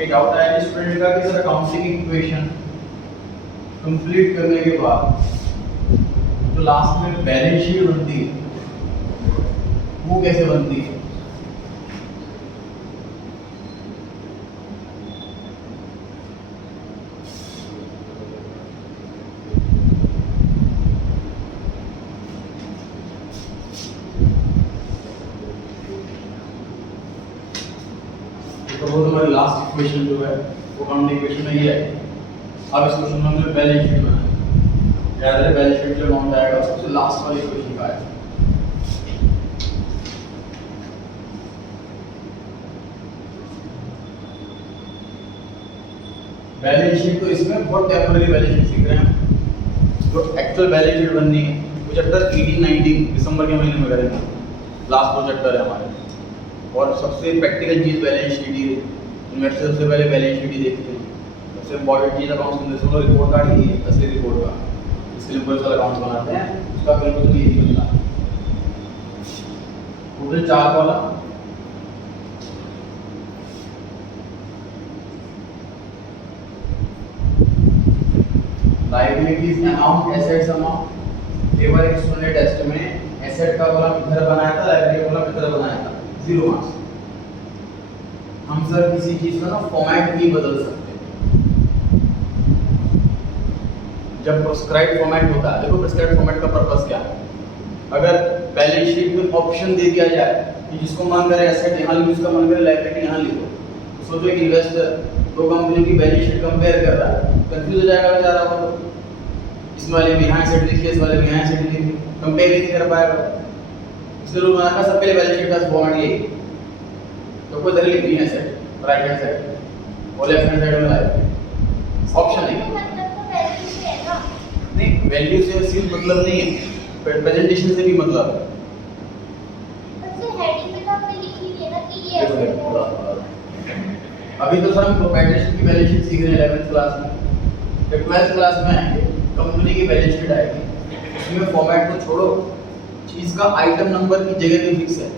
एक डाउट आया स्टूडेंट का कि सर अकाउंटिंग इक्वेशन कंप्लीट करने के बाद जो लास्ट में बैलेंस शीट बनती है वो कैसे बनती है? तो वो हमारी लास्ट इक्वेशन जो है वो अकाउंटिंग इक्वेशन में ये है। अब इस क्वेश्चन में हमने बैलेंस शीट बनाई, याद है बैलेंस शीट जो अमाउंट आएगा सबसे लास्ट वाली इक्वेशन का है। बैलेंस शीट तो इसमें बहुत टेम्पररी बैलेंस शीट सीख रहे हैं, जो एक्चुअल बैलेंस शीट बननी है वो चैप्टर 18-19 दिसंबर के महीने में करेंगे, लास्ट दो चैप्टर है हमारे। और सबसे प्रैक्टिकल चीज़ बैलेंस शीट ही है, इन्वेस्टर सबसे पहले बैलेंस शीट ही देखते हैं। सबसे इम्पोर्टेंट चीज़ अकाउंट्स में रिपोर्ट कार्ड ही है, असली रिपोर्ट कार्ड, इसके लिए कोई सा अकाउंट बनाते हैं उसका बिल्कुल भी यही बनता है। Total 4 column, liabilities amount, assets amount. Paper एक स्टूडेंट टेस्ट में एसेट का कॉलम इधर बनाया था, लायबिलिटी का कॉलम इधर बनाया था, 0 मार्क्स। हम सर किसी चीज का ना फॉर्मेट नहीं बदल सकते जब प्रिस्क्राइब्ड फॉर्मेट होता है। देखो प्रिस्क्राइब्ड फॉर्मेट का पर्पस क्या है? अगर बैलेंस शीट में ऑप्शन दे दिया जाए कि जिसको मन करे एसेट यहाँ लिखो, जिसका मन करे लायबिलिटी यहाँ लिखो, तो सोचो एक इन्वेस्टर दो कंपनी की बैलेंस शीट कंपेयर कर रहा है, कंफ्यूज हो जाएगा बेचारा वो। इस वाले में यहाँ सेट लिखिए, इस वाले में यहाँ सेट लिखिए, कंपेयर नहीं कर पाएगा। इसलिए लोग बनाना सबके लिए बैलेंस शीट का फॉर्मेट यही, तो कोई तरह लिखनी है सेट राइट हैंड साइड और लेफ्ट हैंड साइड में लाइक ऑप्शन नहीं। नहीं वैल्यू से सिर्फ मतलब नहीं है, प्रेजेंटेशन से भी मतलब है। अभी तो सर हम प्रोप्राइटरशिप की बैलेंस शीट सीख रहे हैं 11th क्लास में, जब 12th क्लास में आएंगे कंपनी की बैलेंस शीट आएगी, उसमें फॉर्मेट को छोड़ो, चीज का आइटम नंबर की जगह पे फिक्स है।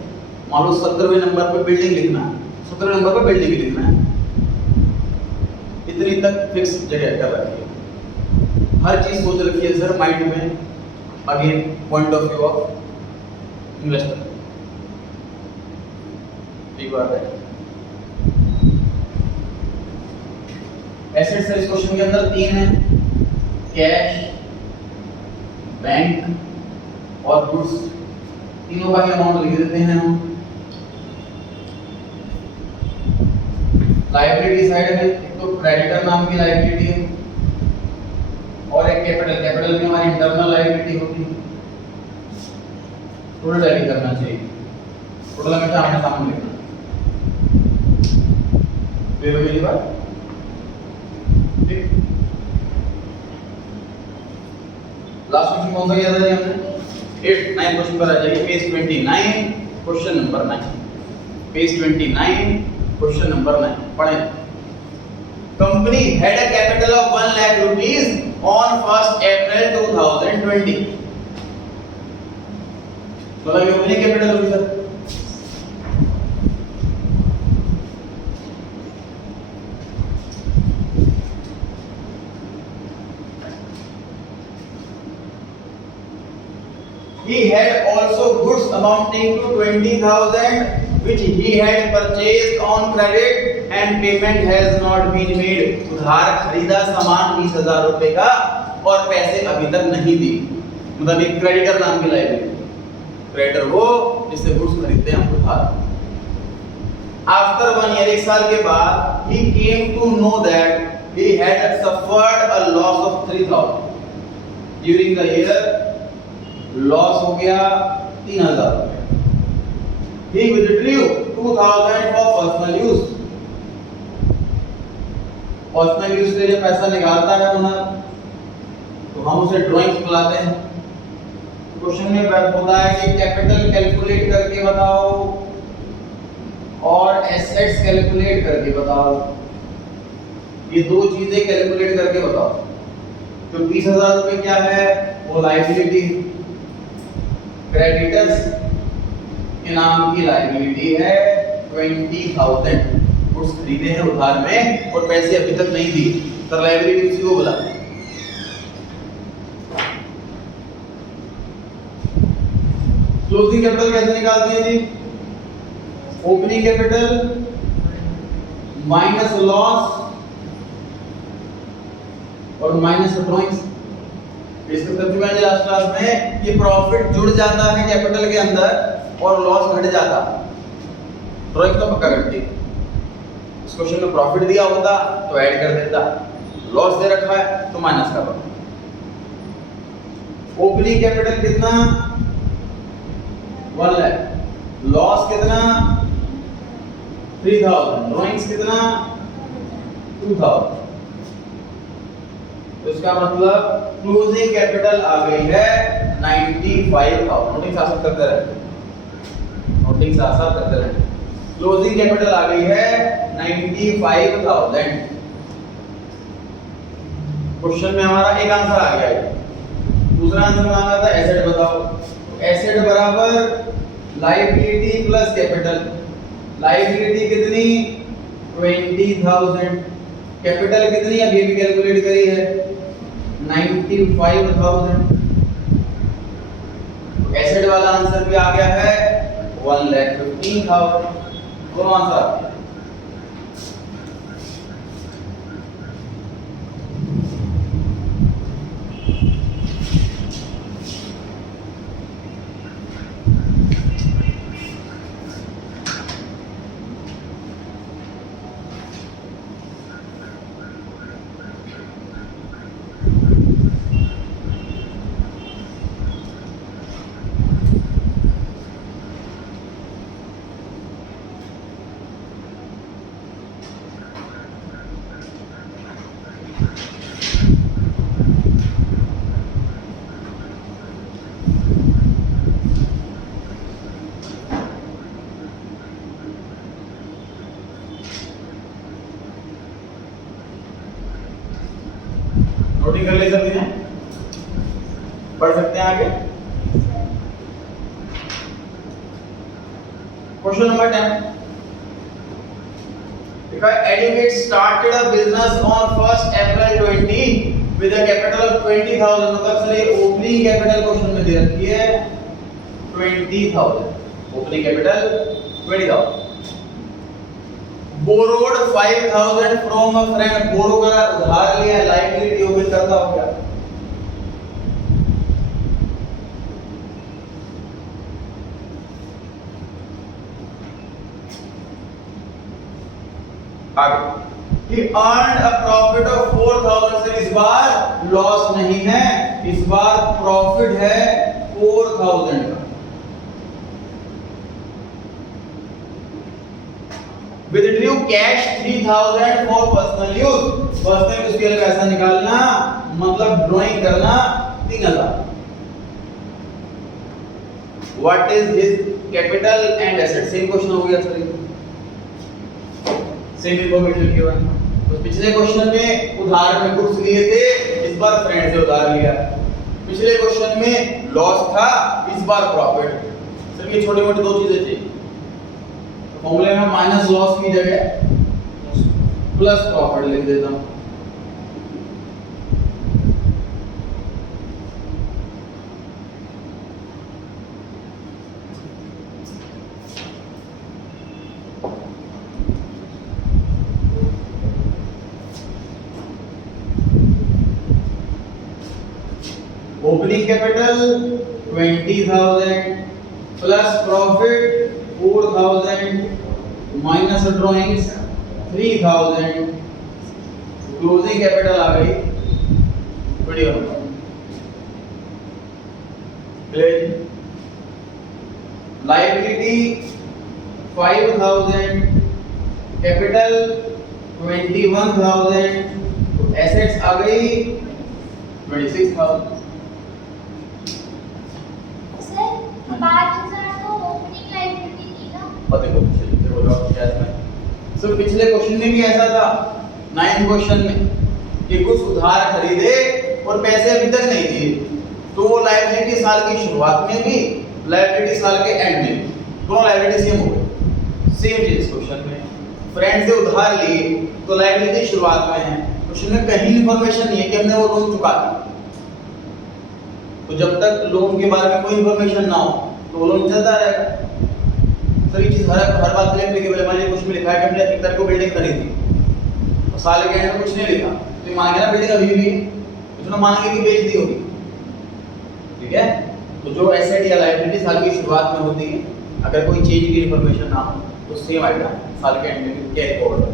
मान लो 17वें नंबर पे बिल्डिंग लिखना है, 17वें नंबर पे बिल्डिंग लिखना है, इतनी तक फिक्स जगह कर रखी है। हर चीज सोच रखी है सर माइंड में, again point of view of investor. ठीक बात है। एसेट्स इस क्वेश्चन के अंदर 3 है, कैश, बैंक और गुड्स। तीनों का ही अमाउंट लिख देते हैं हम। लायबिलिटी साइड में एक तो क्रेडिटर नाम की लायबिलिटी है और एक कैपिटल। कैपिटल में हमारी इंटरनल लायबिलिटी होती है। टोटल टैली करना चाहिए, टोटल हमेशा आमने सामने लिखना। फिर वही बात लास्ट क्वेश्चन कौन सा किया था हमने? 8-9 क्वेश्चन पर आ जाइए, page 29 question number 9, page 29 question number 9 पढ़ें। Company had a capital of 1 lakh rupees on 1st April 2020। तो ये ओपनिंग कैपिटल होगी sir. He had also goods amounting to 20,000 which he had purchased on credit and payment has not been made। उधार खरीदा सामान 20,000 रुपए का और पैसे अभी तक नहीं दी, मतलब एक क्रेडिटर नाम की लायबिलिटी। क्रेडिटर वो जिससे गुड्स खरीदते हैं उधार। After 1 year, 1 साल के बाद he came to know that he had suffered a loss of 3,000 during the year। Loss हो गया 3,000 रुपए। He withdrew 2,000 for personal use। Personal use के लिए पैसा निकालता है ओनर, तो हम उसे ड्राइंग्स बुलाते हैं। क्वेश्चन में होता है कि कैपिटल कैलकुलेट करके बताओ और एसेट्स कैलकुलेट करके बताओ। ये दो चीजें कैलकुलेट करके बताओ। तो 20,000 रुपए क्या है? वो लायबिलिटी, क्रेडिटर्स के नाम की लायबिलिटी है 20,000, गुड्स खरीदे हैं उधार में और पैसे अभी तक नहीं दिए, तो लायबिलिटी उसी को बुलाते हैं। क्लोजिंग कैपिटल कैसे निकालते हैं जी? ओपनिंग कैपिटल माइनस लॉस और माइनस ड्रॉइंग्स। इसका तर्जुमा है लास्ट क्लास में, ये प्रॉफिट जुड़ जाता है कैपिटल के अंदर और लॉस घट जाता। ड्रॉइंग तो पक्का घटती। इस क्वेश्चन में प्रॉफिट दिया होता तो ऐड कर देता, लॉस दे रखा है तो माइनस कर देता। ओपनिंग कैपिटल कितना? 1 लाख, लॉस कितना? 3000, ड्रॉइंग्स कितना? 2000। तो इसका मतलब क्लोजिंग कैपिटल आ गई है 95,000। नोटिंग साथ साथ करते रहे, नोटिंग साथ साथ करते रहे। क्लोजिंग कैपिटल आ गई है 95,000। क्वेश्चन में हमारा एक आंसर आ गया है। दूसरा आंसर मांगा था एसेट बताओ। एसेट बराबर लायबिलिटी प्लस कैपिटल। लायबिलिटी कितनी? 20,000। कैपिटल कितनी अभी भी कैलकुलेट करी है 95,000। एसेट वाला आंसर भी आ गया है 1,15,000। दोनों आंसर आ गए। नोटिंग कर ले सकते हैं, पढ़ सकते हैं आगे। Question number 10। Educate started a business on 1st April 20 with a capital of 20,000। मतलब सर ये ओपनिंग कैपिटल क्वेश्चन में दे रखी है 20,000। Opening capital 20,000। borrowed 5,000 from a friend। बोरो करा, उधार लिया, लायबिलिटी ओपन करता हो गया। आगे He earned a profit of 4,000। से इस बार लॉस नहीं है, इस बार प्रॉफिट है 4,000 का। Withdrew cash 3,000 for personal use। Personal use के लिए पैसा निकालना मतलब ड्राइंग करना 3,000। What is his capital and asset? Same question हो गया सर, सेम इंफॉर्मेशन की बात। तो पिछले क्वेश्चन में उधार में गुड्स लिए थे, इस बार फ्रेंड से उधार लिया। पिछले क्वेश्चन में लॉस था, इस बार प्रॉफिट। सिर्फ ये छोटी मोटी दो चीजें चाहिए। फॉर्मूले में माइनस लॉस की जगह प्लस प्रॉफिट लिख देता हूं। Opening capital 20,000 plus profit 4,000 minus drawings 3,000। Closing capital आ गई 21,000। लायबिलिटी 5,000, कैपिटल 21,000, एसेट्स आ गई 26,000। और देखो पिछले बोला क्या इसमें सर पिछले क्वेश्चन में भी ऐसा था 9th क्वेश्चन में कि कुछ उधार खरीदे और पैसे अभी तक नहीं दिए, तो वो लायबिलिटी साल की शुरुआत में भी लायबिलिटी साल के एंड में दोनों लायबिलिटी सेम हो गई। सेम चीज क्वेश्चन में फ्रेंड से उधार लिए तो लायबिलिटी शुरुआत में है, क्वेश्चन में कहीं इन्फॉर्मेशन नहीं है कि हमने वो लोन चुका दिया। तो जब तक लोन के बारे में कोई इन्फॉर्मेशन ना हो तो वो लोन चलता रहेगा। सर ये चीज हर बात के लिए एप्लीकेबल है। मान लीजिए कुछ में लिखा है कि हमने एक तरह को बिल्डिंग खरीदी और साल के एंड में कुछ नहीं लिखा, तो मान के ना बिल्डिंग अभी भी इतना मान के भी बेच दी होगी, ठीक है। तो जो एसेट या लायबिलिटी साल की शुरुआत में होती है, अगर कोई चीज की इन्फॉर्मेशन ना हो तो सेम आएगा साल के एंड में भी कैरी फॉरवर्ड।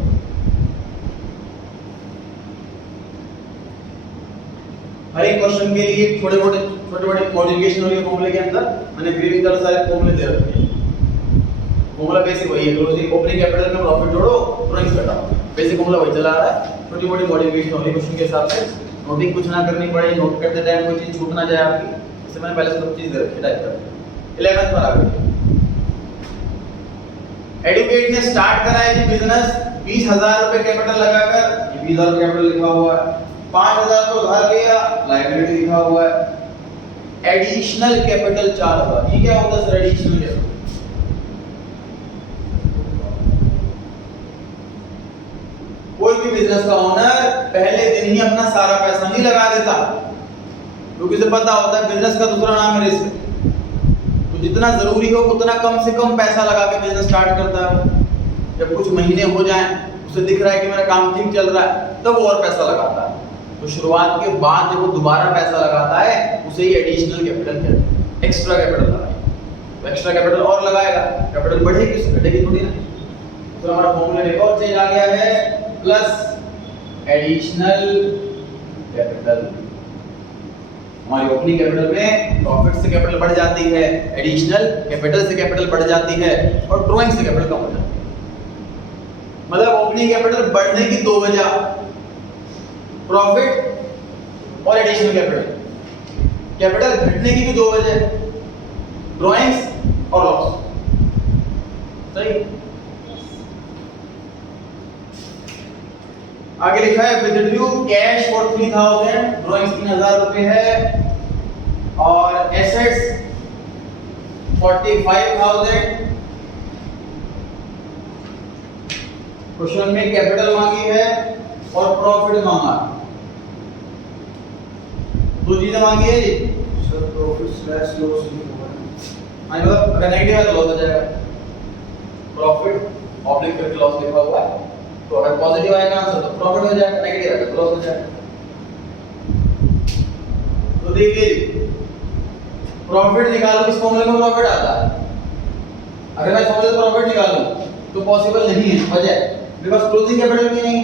हर एक क्वेश्चन के लिए छोटे मोटे मॉडिफिकेशन हो रही है फॉर्मूले के अंदर। मैंने ग्रीन कलर सारे फॉर्मूले दे रखे हैं। फॉर्मूला बेसिक वही है, क्लोजिंग ओपनिंग कैपिटल में प्रॉफिट जोड़ो, ड्राइंग्स घटाओ, बेसिक फॉर्मूला वही चला रहा है। छोटी मोटी मॉडिफिकेशन हो रही है क्वेश्चन के हिसाब से, नोटिंग कुछ ना करनी पड़े, नोट करते टाइम कोई चीज छूट ना जाए आपकी, इससे मैंने पहले सब चीज दे रखी है टाइप करके। 11th पर आ गए। एडुकेट ने स्टार्ट करा है जी बिजनेस 20,000 रुपए कैपिटल लगाकर, ये 20,000 रुपए कैपिटल लिखा हुआ है, 5,000 को उधार लिया, लायबिलिटी लिखा हुआ है। एडिशनल कैपिटल 4,000, ये क्या होता है सर एडिशनल कैपिटल? कोई भी बिजनेस का ओनर पहले दिन ही अपना सारा पैसा नहीं लगा देता, क्योंकि उसे पता होता है बिजनेस का दूसरा नाम है रिस्क। तो जितना जरूरी हो उतना कम से कम पैसा लगा के बिजनेस स्टार्ट करता है। जब कुछ महीने हो जाएं, उसे दिख रहा है कि मेरा काम ठीक चल रहा है, तब वो और पैसा लगाता है। तो शुरुआत के बाद जब वो दोबारा पैसा लगाता है उसे ही एडिशनल कैपिटल कहते हैं, एक्स्ट्रा कैपिटल लगाएगा। तो एक्स्ट्रा कैपिटल और लगाएगा, कैपिटल बढ़ेगी, घटेगी थोड़ी ना। तो हमारा फॉर्मूला एक और चेंज आ गया है, प्लस एडिशनल कैपिटल। हमारी ओपनिंग कैपिटल में प्रॉफिट से कैपिटल बढ़ जाती है, एडिशनल कैपिटल से कैपिटल बढ़ जाती है, और ड्राइंग से कैपिटल कम हो जाती है। मतलब ओपनिंग कैपिटल बढ़ने की दो वजह, प्रॉफिट और एडिशनल कैपिटल। कैपिटल घटने की भी दो वजह, ड्राइंग्स और लॉस। सही। आगे लिखा है विथड्रू कैश फॉर 3,000, ड्राइंग्स 3,000 रुपए है, और एसेट्स 45,000। क्वेश्चन में कैपिटल मांगी है और प्रॉफिट मांगा, दो चीजें मांगी है जी सर। प्रॉफिट स्लैश लॉस मतलब अगर नेगेटिव है तो लॉस हो जाएगा, प्रॉफिट ऑब्लिक करके लॉस लिखा हुआ है। तो अगर पॉजिटिव आएगा आंसर तो प्रॉफिट हो जाएगा, नेगेटिव आएगा तो लॉस हो जाएगा। तो देखिए प्रॉफिट निकालो, इस फॉर्मूले में प्रॉफिट आता है। अगर मैं फॉर्मूले से प्रॉफिट निकालूं तो पॉसिबल नहीं है, वजह मेरे पास क्लोजिंग कैपिटल भी नहीं है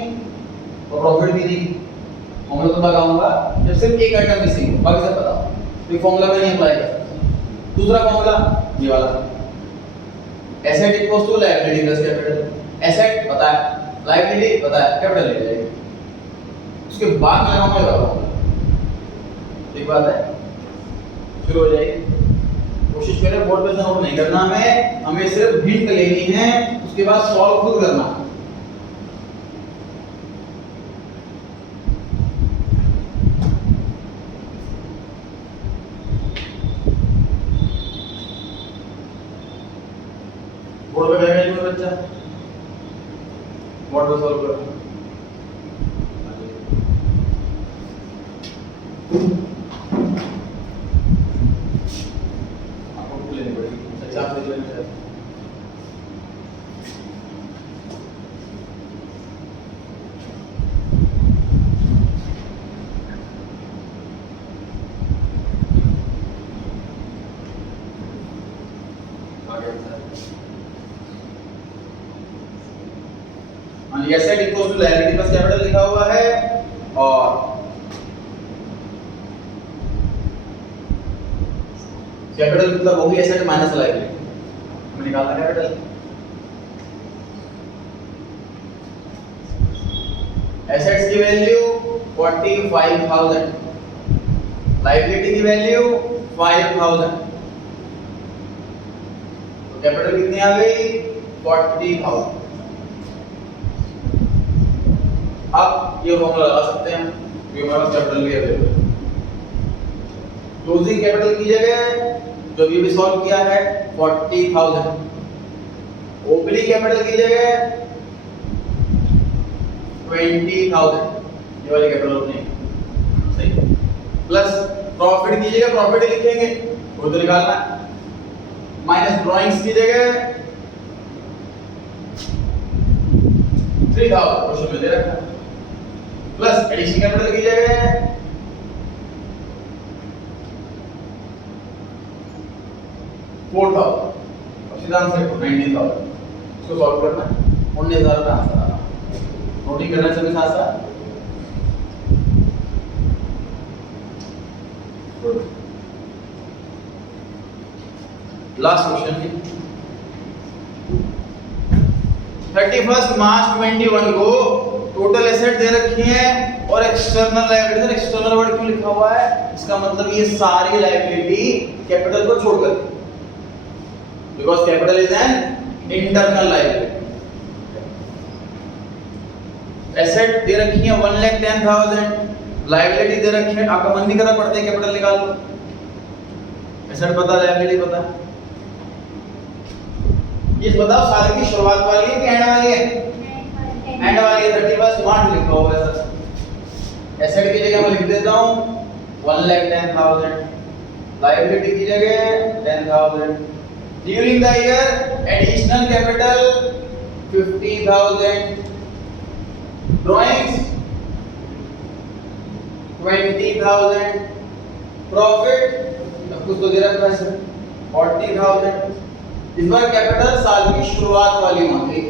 और प्रॉफिट भी नहीं। फॉर्मूला तो लगाऊंगा जब सिर्फ एक आइटम मिसिंग हो, बाकी सब पता हो, तो फॉर्मूला में नहीं अप्लाई कर सकता। दूसरा फॉर्मूला ये वाला, asset equals to liability plus capital. Asset पता है, लायबिलिटी पता है, कैपिटल ले जाएंगे, उसके बाद में लगाऊंगा ये वाला। ठीक बात है, शुरू हो जाएगी। कोशिश करें बोर्ड पे नोट नहीं करना हमें सिर्फ हिंट लेनी है, उसके बाद सॉल्व खुद करना। बोर्ड पे बैठे कोई बच्चा बोर्ड पे सॉल्व कर। आपको लेनी पड़ेगी, अच्छा आप ले लेना। Asset equals to liability plus capital लिखा हुआ है, और कैपिटल मतलब वही एसेट माइनस लायबिलिटी, हमें निकालना कैपिटल। एसेट्स की वैल्यू 45,000, लायबिलिटी की वैल्यू 5,000, तो कैपिटल कितनी आ गई 40,000। अब ये फॉर्मूला लगा सकते हैं क्योंकि हमारे पास कैपिटल भी अवेलेबल। क्लोजिंग कैपिटल की जगह जो भी सॉल्व किया है 40,000, ओपनिंग कैपिटल की जगह 20,000, ये वाली कैपिटल ओपनिंग सही, प्लस प्रॉफिट की जगह प्रॉफिट ही लिखेंगे, वो तो निकालना है, माइनस ड्राइंग्स की जगह 3,000 क्वेश्चन में दे रखा है, प्लस एडिशन कैपिटल की जगह 4,000, अब सीधा आंसर 19,000, इसको सॉल्व करना है, 19,000 का आंसर आ रहा है, नोटिंग करना चाहिए साथ साथ। लास्ट क्वेश्चन 31 मार्च 21 को टोटल एसेट दे रखी है और एक्सटर्नल लायबिलिटी, एक्सटर्नल वर्ड क्यों लिखा हुआ है, इसका मतलब ये सारी लायबिलिटी कैपिटल को छोड़कर, because capital is an internal liability. Asset दे रखी है 1,10,000, लायबिलिटी दे रखी है, आपका मन नहीं करना पड़ता है कैपिटल निकाल लो, एसेट पता लायबिलिटी पता, ये बताओ साल की शुरुआत वाली है कि एंड वाली है, एंड वाली है, 31 मार्च लिखा हुआ है सर, एसेट की जगह मैं लिख देता हूं 1,10,000, लायबिलिटी की जगह 10,000, during the year additional capital 50,000, drawings 20,000, profit अब कुछ तो दे रखा है सर 40,000, इस बार कैपिटल साल की शुरुआत वाली मांगी,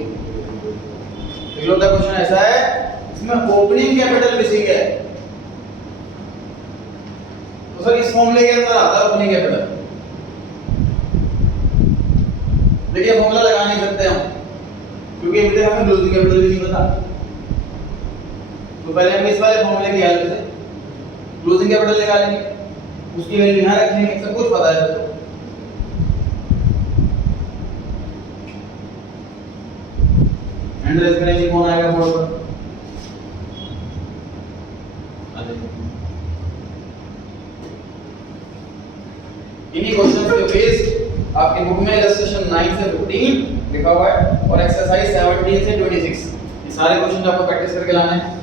तो क्वेश्चन ऐसा है इसमें ओपनिंग कैपिटल मिसिंग है, तो सर इस फॉर्मूले के अंदर आता है ओपनिंग कैपिटल, देखिए फॉर्मूला लगा नहीं सकते हम क्योंकि अभी तक हमें क्लोजिंग कैपिटल भी नहीं पता, तो पहले हम इस वाले फॉर्मूले की हेल्प से क्लोजिंग कैपिटल निकालेंगे, उसकी वैल्यू यहां रखेंगे, सब कुछ पता है तो एंड करेंगे कौन आएगा बोर्ड पर, इन्हीं क्वेश्चंस के बेस्ड आपकी बुक में इलस्ट्रेशन 9 से 15 लिखा हुआ है और एक्सरसाइज 17 से 26, ये सारे क्वेश्चन आपको प्रैक्टिस करके लाने हैं।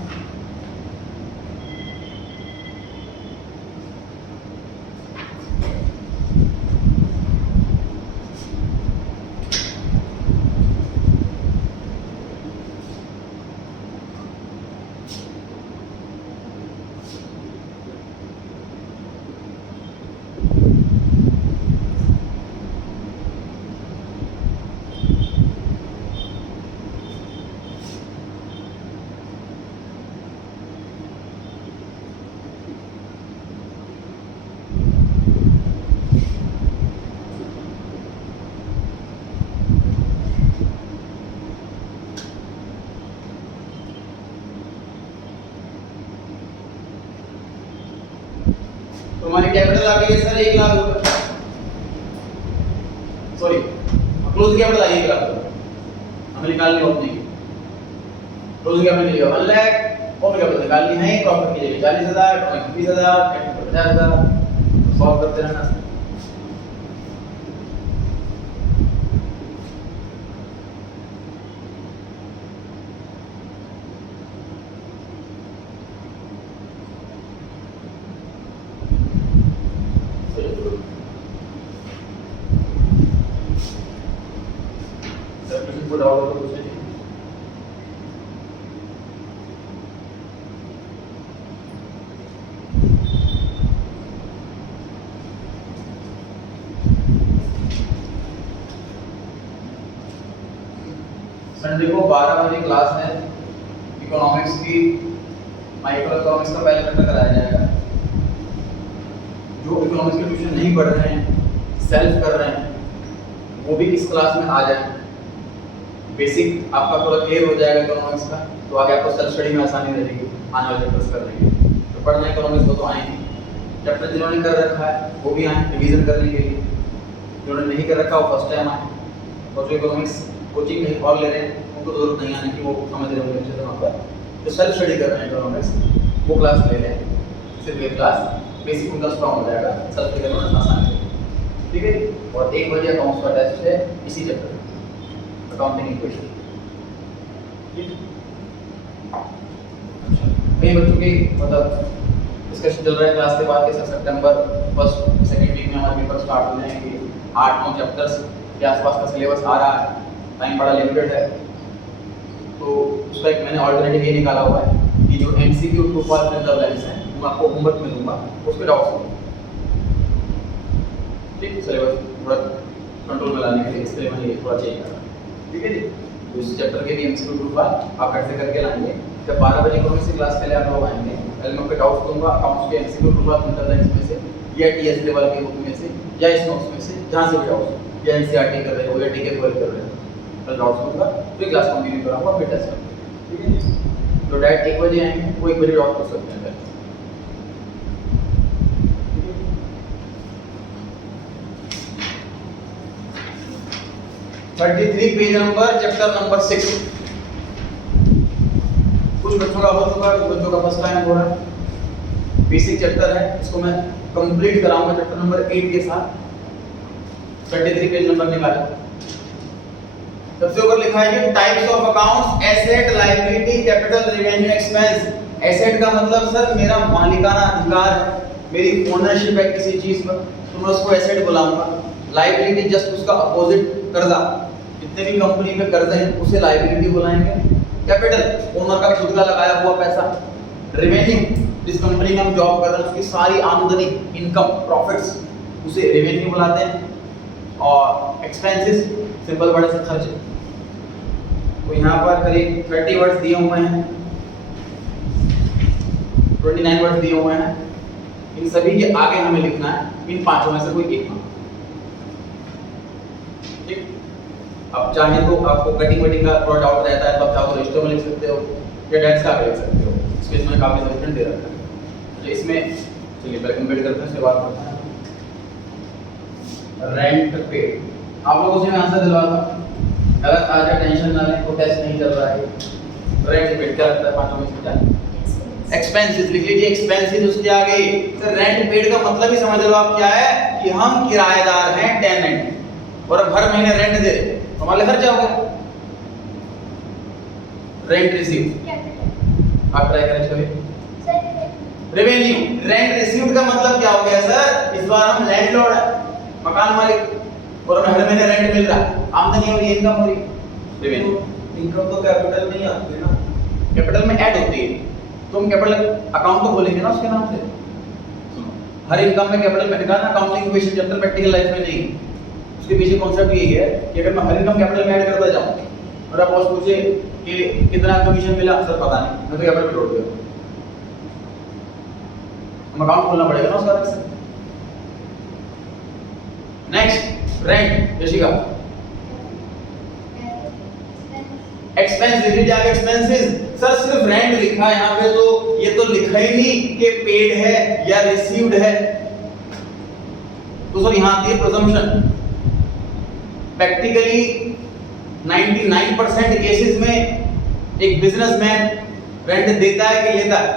हमारी कैपिटल आ गई है सर 1 लाख रुपए, sorry close capital I 1 lakh रुपए, हमें निकालनी ओपनिंग, क्लोज कैपिटल लिया 1 लाख, ओपनिंग कैपिटल निकालनी है, प्रॉफिट की जगह 40,000, ड्राइंग 20,000, कैपिटल 50,000, सॉल्व करते रहना। Put all of those in. Sunday को 12 बजे क्लास है इकोनॉमिक्स की, माइक्रो इकोनॉमिक्स का पहला चैप्टर कराया जाएगा। जो इकोनॉमिक्स के ट्यूशन नहीं पढ़ रहे हैं, सेल्फ कर रहे हैं, वो भी इस क्लास में आ जाए, बेसिक आपका थोड़ा क्लियर हो जाएगा इकोनॉमिक्स का, तो आगे आपको सेल्फ स्टडी में आसानी रहेगी आने वाले चैप्टर्स करने के। तो पढ़ना इकोनॉमिक्स को तो आएंगे, चैप्टर जिन्होंने कर रखा है वो भी आए रिवीजन करने के लिए, जिन्होंने नहीं कर रखा वो फर्स्ट टाइम आए, और जो इकोनॉमिक्स कोचिंग कहीं और ले रहे हैं उनको जरूरत नहीं आने की, वो समझ रहे होंगे अच्छे से वहाँ पर। जो सेल्फ स्टडी कर रहे हैं इकोनॉमिक्स वो क्लास ले लें, सिर्फ ये क्लास बेसिक उनका स्ट्रॉन्ग हो जाएगा, सेल्फ स्टडी करना आसान है। ठीक है, और 1 बजे अकाउंट्स का टेस्ट है इसी चैप्टर अकाउंटिंग इक्वेशन। ठीक। कई बच्चों की मतलब डिस्कशन चल रहा है क्लास के बाद के सर सितंबर फर्स्ट सेकंड वीक में हमारे पेपर स्टार्ट हो जाएंगे, 8-9 चैप्टर्स के आसपास का सिलेबस आ रहा है, टाइम बड़ा लिमिटेड है, तो उसका एक मैंने ऑल्टरनेटिव ये निकाला हुआ है कि जो एमसीक्यू टू फॉर इंटरवेंस है वो आपको होमवर्क में दूंगा, उस पर डाउट्स होंगे, ठीक, सिलेबस थोड़ा कंट्रोल में लाने के लिए इसलिए मैंने ये थोड़ा चेंज करा, ठीक है जी। तो इस चैप्टर के भी एमसीक्यू टू फॉर आप कैसे करके लाएंगे, जब 12 बजे कौन सी क्लास के लिए आप लोग आएंगे, पहले मैं पे डाउट्स दूंगा अकाउंट्स के एमसीक्यू टू फॉर इंटरवेंस में से या टीएस लेवल के बुक में से या इस नोट्स में से जहाँ से भी डाउट्स या एनसीईआरटी कर रहे हो या टीके कर रहे हो, कल डाउट्स दूंगा फिर क्लास कंटिन्यू कराऊंगा फिर टेस्ट करूंगा, ठीक है जी। तो डायरेक्ट 1 बजे आएंगे वो 1 बजे डाउट कर सकते हैं। 33 पेज नंबर चैप्टर नंबर 6, कुछ बच्चों का हो चुका है, कुछ बच्चों का फर्स्ट टाइम हो रहा है, बेसिक चैप्टर है, इसको मैं कंप्लीट कराऊंगा चैप्टर नंबर 8 के साथ। 33 पेज नंबर निकालो, सबसे ऊपर लिखा है कि types of accounts, asset, liability, capital, revenue, expense. Asset का मतलब सर मेरा मालिकाना अधिकार है, मेरी ओनरशिप है किसी चीज पर, तो मैं उसको एसेट बुलाऊंगा। लायबिलिटी जस्ट उसका अपोजिट, कर्जा, जितने भी कंपनी में कर्जे हैं उसे लायबिलिटी बुलाएंगे। कैपिटल, ओनर का खुद का लगाया हुआ पैसा। रेवेन्यू, जिस कंपनी में हम जॉब कर रहे हैं उसकी सारी आमदनी, इनकम, प्रॉफिट्स, उसे रेवेन्यू बुलाते हैं। और एक्सपेंसेस, सिंपल वर्ड से खर्च। तो यहाँ पर करीब 30 वर्ड्स दिए हुए हैं, 29 वर्ड्स दिए हुए हैं, इन सभी के आगे हमें लिखना है इन पांचों में से कोई एक। ठीक, अब चाहे तो आपको कटिंग वटिंग का थोड़ा डाउट रहता है तो आप चाहो तो रजिस्टर में लिख सकते हो या डेट्स का लिख सकते हो, इसमें इसमें काफी सजेशन दे रखा है। तो इसमें चलिए पहले कंप्लीट करते हैं, उसके बाद करते हैं रेंट पेड। आप लोगों से मैं आंसर दिलवा था, अगर आज टेंशन ना लें, तो टेस्ट नहीं चल रहा है। रेंट पेड क्या लगता है पांचों में से क्या? एक्सपेंसेस लिख लीजिए, एक्सपेंसेस उसके आगे। सर रेंट पेड का मतलब ही समझ लो आप क्या है कि हम किराएदार हैं, टेनेंट, और अब हर महीने रेंट दे रहे, तो हमारे खर्चा हो गया। रेंट रिसीव, आप ट्राई करें चलिए। रेवेन्यू, रेंट रिसीव्ड का मतलब क्या हो गया सर? इस बार हम लैंडलॉर्ड है, मकान मालिक, और हमें हर महीने रेंट मिल रहा, आमदनी हो रही है, इनकम हो रही। रेवेन्यू, इनकम तो कैपिटल में ही आती है ना, कैपिटल में ऐड होती है, तो हम कैपिटल अकाउंट तो खोलेंगे ना उसके नाम से। हर इनकम में कैपिटल में निकालना, accounting equation chapter practical life में नहीं। उसके पीछे कॉन्सेप्ट यही है कि अगर मैं हर इनकम कैपिटल में ऐड करता जाऊं और आप बॉस पूछे कि कितना कमीशन मिला, सर पता नहीं, मैं तो कैपिटल में जोड़ दिया, हम अकाउंट खोलना पड़ेगा ना उसका अलग से। Next rent, Yashika. एक्सपेंस लिख लीजिए आगे, एक्सपेंसेस। सर सिर्फ रेंट लिखा है यहाँ पे, तो ये तो लिखा ही नहीं कि पेड है या रिसीव्ड है, तो सर यहाँ आती है प्रिजम्पशन। प्रैक्टिकली 99% केसेस में एक बिजनेसमैन रेंट देता है कि लेता है?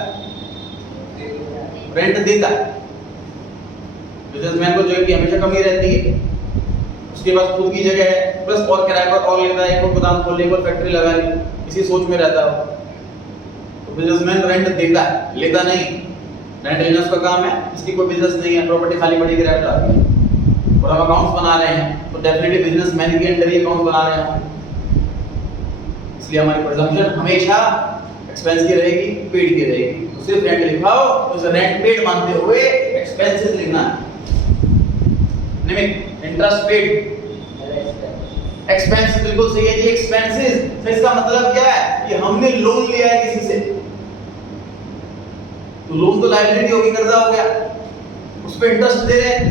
रेंट देता है। बिजनेसमैन को जो है कि हमेशा कमी रहती है, उसके पास खुद की जगह है, प्लस और किराए पर और लेता है, एक और गोदाम खोल ले, एक और फैक्ट्री लगा ली, इसी सोच में रहता है। तो बिजनेसमैन रेंट देता है, लेता नहीं। रेंट लेना उसका काम है, इसकी कोई बिजनेस नहीं है, प्रॉपर्टी खाली पड़ी किराए पर आती है, और हम अकाउंट्स बना रहे हैं तो डेफिनेटली बिजनेसमैन के अंडर ही अकाउंट बना रहे हैं, इसलिए हमारी प्रिजम्पशन हमेशा एक्सपेंस की रहेगी, पेड की रहेगी। तो सिर्फ रेंट लिखाओ, तो रेंट पेड मानते हुए एक्सपेंसेस लिखना है। निमित, इंटरेस्ट पेड, एक्सपेंस बिल्कुल सही है जी, एक्सपेंसेस। तो इसका मतलब क्या है कि हमने लोन लिया है किसी से, तो लोन तो लायबिलिटी होगी, कर्जा हो गया, उस पे इंटरेस्ट दे रहे हैं,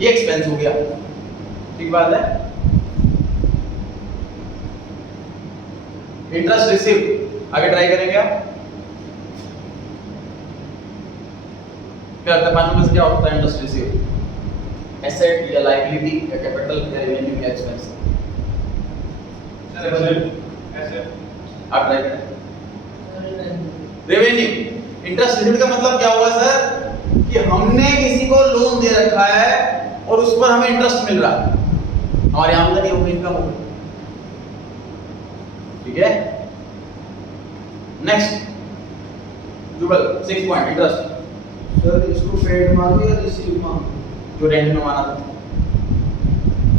ये एक्सपेंस हो गया, ठीक बात है। इंटरेस्ट रिसीव, आगे ट्राई करेंगे आप, क्या लगता है पांचों में से क्या होता है इंटरेस्ट रिसीव? एसेट या लायबिलिटी या कैपिटल या रेवेन्यू या एक्सपेंस? एसेट, आप ट्राई करें। रेवेन्यू, इंटरेस्ट रिसीव्ड का मतलब क्या हुआ सर कि हमने किसी को लोन दे रखा है और उस पर हमें इंटरेस्ट मिल रहा है, हमारी आमदनी हो गई, इनकम हो गई, ठीक है। नेक्स्ट जुगल 6 पॉइंट इंटरेस्ट, सर इसको पेड मानो या रिसीव मानो? जो रेंट में माना था।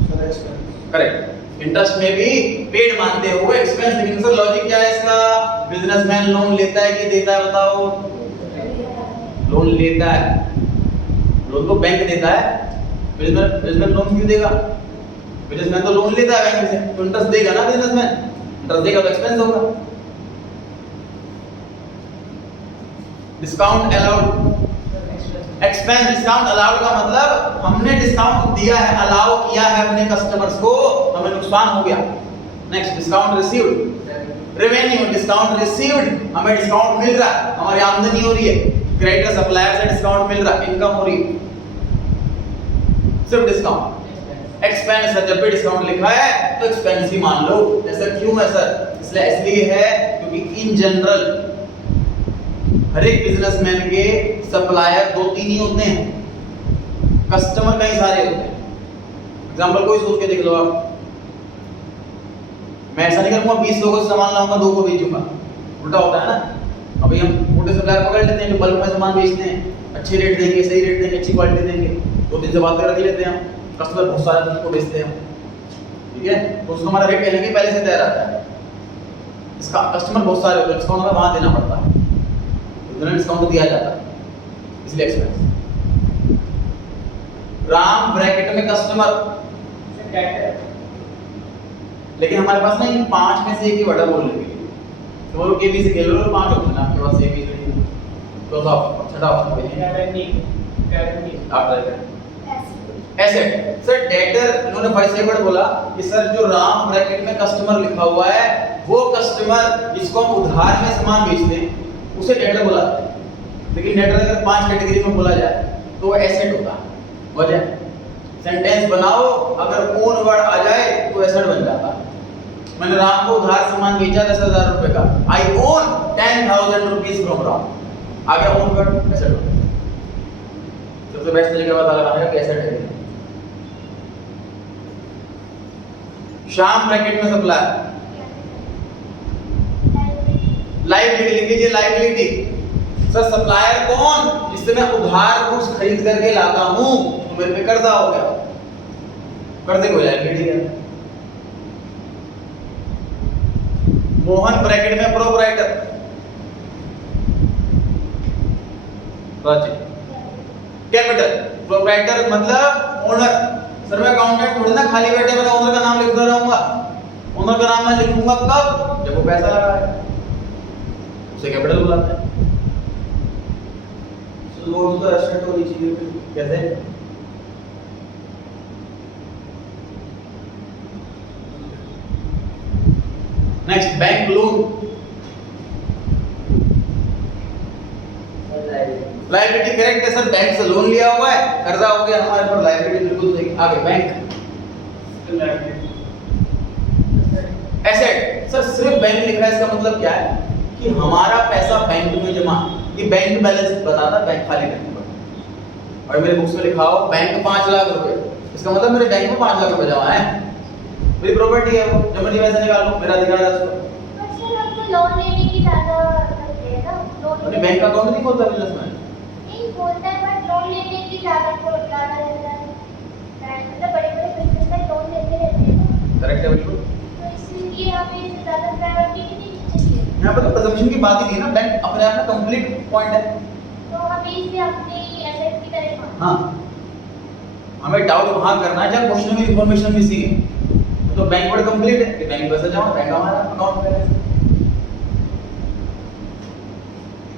Sir expense. करेक्ट, इंटरेस्ट में भी पेड मानते हो, एक्सपेंस। लेकिन सर लॉजिक क्या है इसका? बिजनेसमैन लोन लेता है कि देता है बताओ? लोन लेता है, लोन तो बैंक देता है। बिजनेसमैन लोन क्यों देगा? बिजनेसमैन तो लोन लेता है बैंक से, तो इंटरेस्ट देगा ना बिजनेसमैन। इंटरेस्ट देगा तो एक्सपेंस होगा। Discount allowed, expense. Discount allowed का मतलब हमने डिस्काउंट दिया है, अलाउ किया है अपने कस्टमर्स को, हमें नुकसान हो गया। Next discount received, revenue. Discount received, हमें डिस्काउंट मिल रहा है, हमारी आमदनी हो रही है। क्रेडिटर सप्लायर से डिस्काउंट मिल रहा है, इनकम हो रही है। सिर्फ डिस्काउंट। एक्सपेंस है, जब भी डिस्काउंट लिखा है तो एक्सपेंस ही मान लो। ऐसा क्यों है सर? इसलिए है क्योंकि इन जनरल हर एक बिजनेसमैन के सप्लायर 2-3 ही होते हैं, कस्टमर कई सारे होते हैं। एग्जांपल कोई सोच के देख लो आप, मैं ऐसा नहीं करूंगा 20 लोगों से सामान लाऊंगा 2 को बेचूंगा, उल्टा होता है ना। अभी हम मोटे सप्लायर पकड़ लेते हैं जो बल्क में सामान बेचते हैं, अच्छे रेट देंगे, सही रेट देंगे, अच्छी क्वालिटी देंगे, 2 दिन से बात कर रख लेते हैं हम, कस्टमर बहुत सारे चीज को बेचते हैं, ठीक है, तो उसको हमारा रेट कहने के पहले से तय रहता है। इसका कस्टमर बहुत सारे होते हैं, डिस्काउंट हमें वहां देना पड़ता है, इतना डिस्काउंट तो दिया जाता है, इसलिए एक्सपेंस। राम ब्रैकेट में कस्टमर, लेकिन हमारे पास नहीं 5 में से एक ही वर्ड बोलने के लिए, तो वो लोग के बी से खेल रहे हो, 5 ऑप्शन है आपके पास, ए बी सी डी, तो सब छठा ऑप्शन कोई नहीं। आप ट्राई करें। एसेट, सर डेटर, इन्होंने भाई से वर्ड बोला कि सर जो राम ब्रैकेट में कस्टमर लिखा हुआ है वो कस्टमर जिसको हम उधार में सामान बेचते हैं उसे डेटर बुलाते हैं। लेकिन डेटर अगर 5 कैटेगरी में बोला जाए तो वो एसेट होता है। वजह सेंटेंस बनाओ, अगर ओन वर्ड आ जाए तो एसेट बन जाता है। मैंने राम को उधार सामान बेचा 10,000 रुपए का, आई ओन 10,000 रुपीज फ्रॉम राम, आ गया ओन वर्ड, एसेट हो गया। सबसे बेस्ट तरीका पता लगाने का कि एसेट है। श्याम ब्रैकेट में सप्लायर, लायबिलिटी लिख लीजिए, लायबिलिटी। सर सप्लायर कौन? जिससे मैं उधार कुछ खरीद करके लाता हूं तो मेरे पे कर्जा हो गया, कर्जे को लायबिलिटी है। मोहन ब्रैकेट में प्रोप्राइटर, कैपिटल। प्रोप्राइटर मतलब ओनर। सर मैं अकाउंटेंट थोड़ी ना खाली बैठे मैंने ओनर का नाम लिखता रहूंगा। ओनर का नाम मैं लिखूंगा कब? जब वो पैसा लगाए, उसे कैपिटल बुलाते हैं। लोन तो एसेट होनी चाहिए। कैसे? Next bank loan, liability correct है सर, बैंक से लोन लिया हुआ है, कर्जा हो गया हमारे पर, लायबिलिटी बिल्कुल सही। आगे बैंक। एसेट, सर सिर्फ बैंक लिखा है इसका मतलब क्या है कि हमारा पैसा बैंक में जमा, ये बैंक बैलेंस बताता है, बैंक खाली नहीं पड़ता। और मेरे बुक्स में लिखा हो बैंक 5 लाख रुपए, इसका मतलब मेरे बैंक में 5 लाख रुपए जमा है, मेरी प्रॉपर्टी है वो, जब मैं पैसा निकालूं मेरा अधिकार है उसको। सर हम तो लोन लेने की ज्यादा करते हैं ना, लोन अपने बैंक अकाउंट नहीं खोलता बिजनेसमैन, नहीं बोलता है, बट लोन लेने की ज्यादा रहता है। मतलब बड़े-बड़े बिजनेसमैन लोन लेते रहते हैं ना, करेक्ट है बिल्कुल। तो इसलिए हमें ज्यादा प्रायोरिटी नहीं चाहिए। यहाँ पर तो प्रेजम्पशन की बात ही नहीं है ना, बैंक अपने आप में कंप्लीट पॉइंट है। तो हमें इसे अपने एसेट की तरह मानना। हाँ, हमें डाउट वहां करना है जब क्वेश्चन में इंफॉर्मेशन मिसिंग है, तो बैंक वर्ड कंप्लीट है कि बैंक पैसा जमा, बैंक हमारा account balance.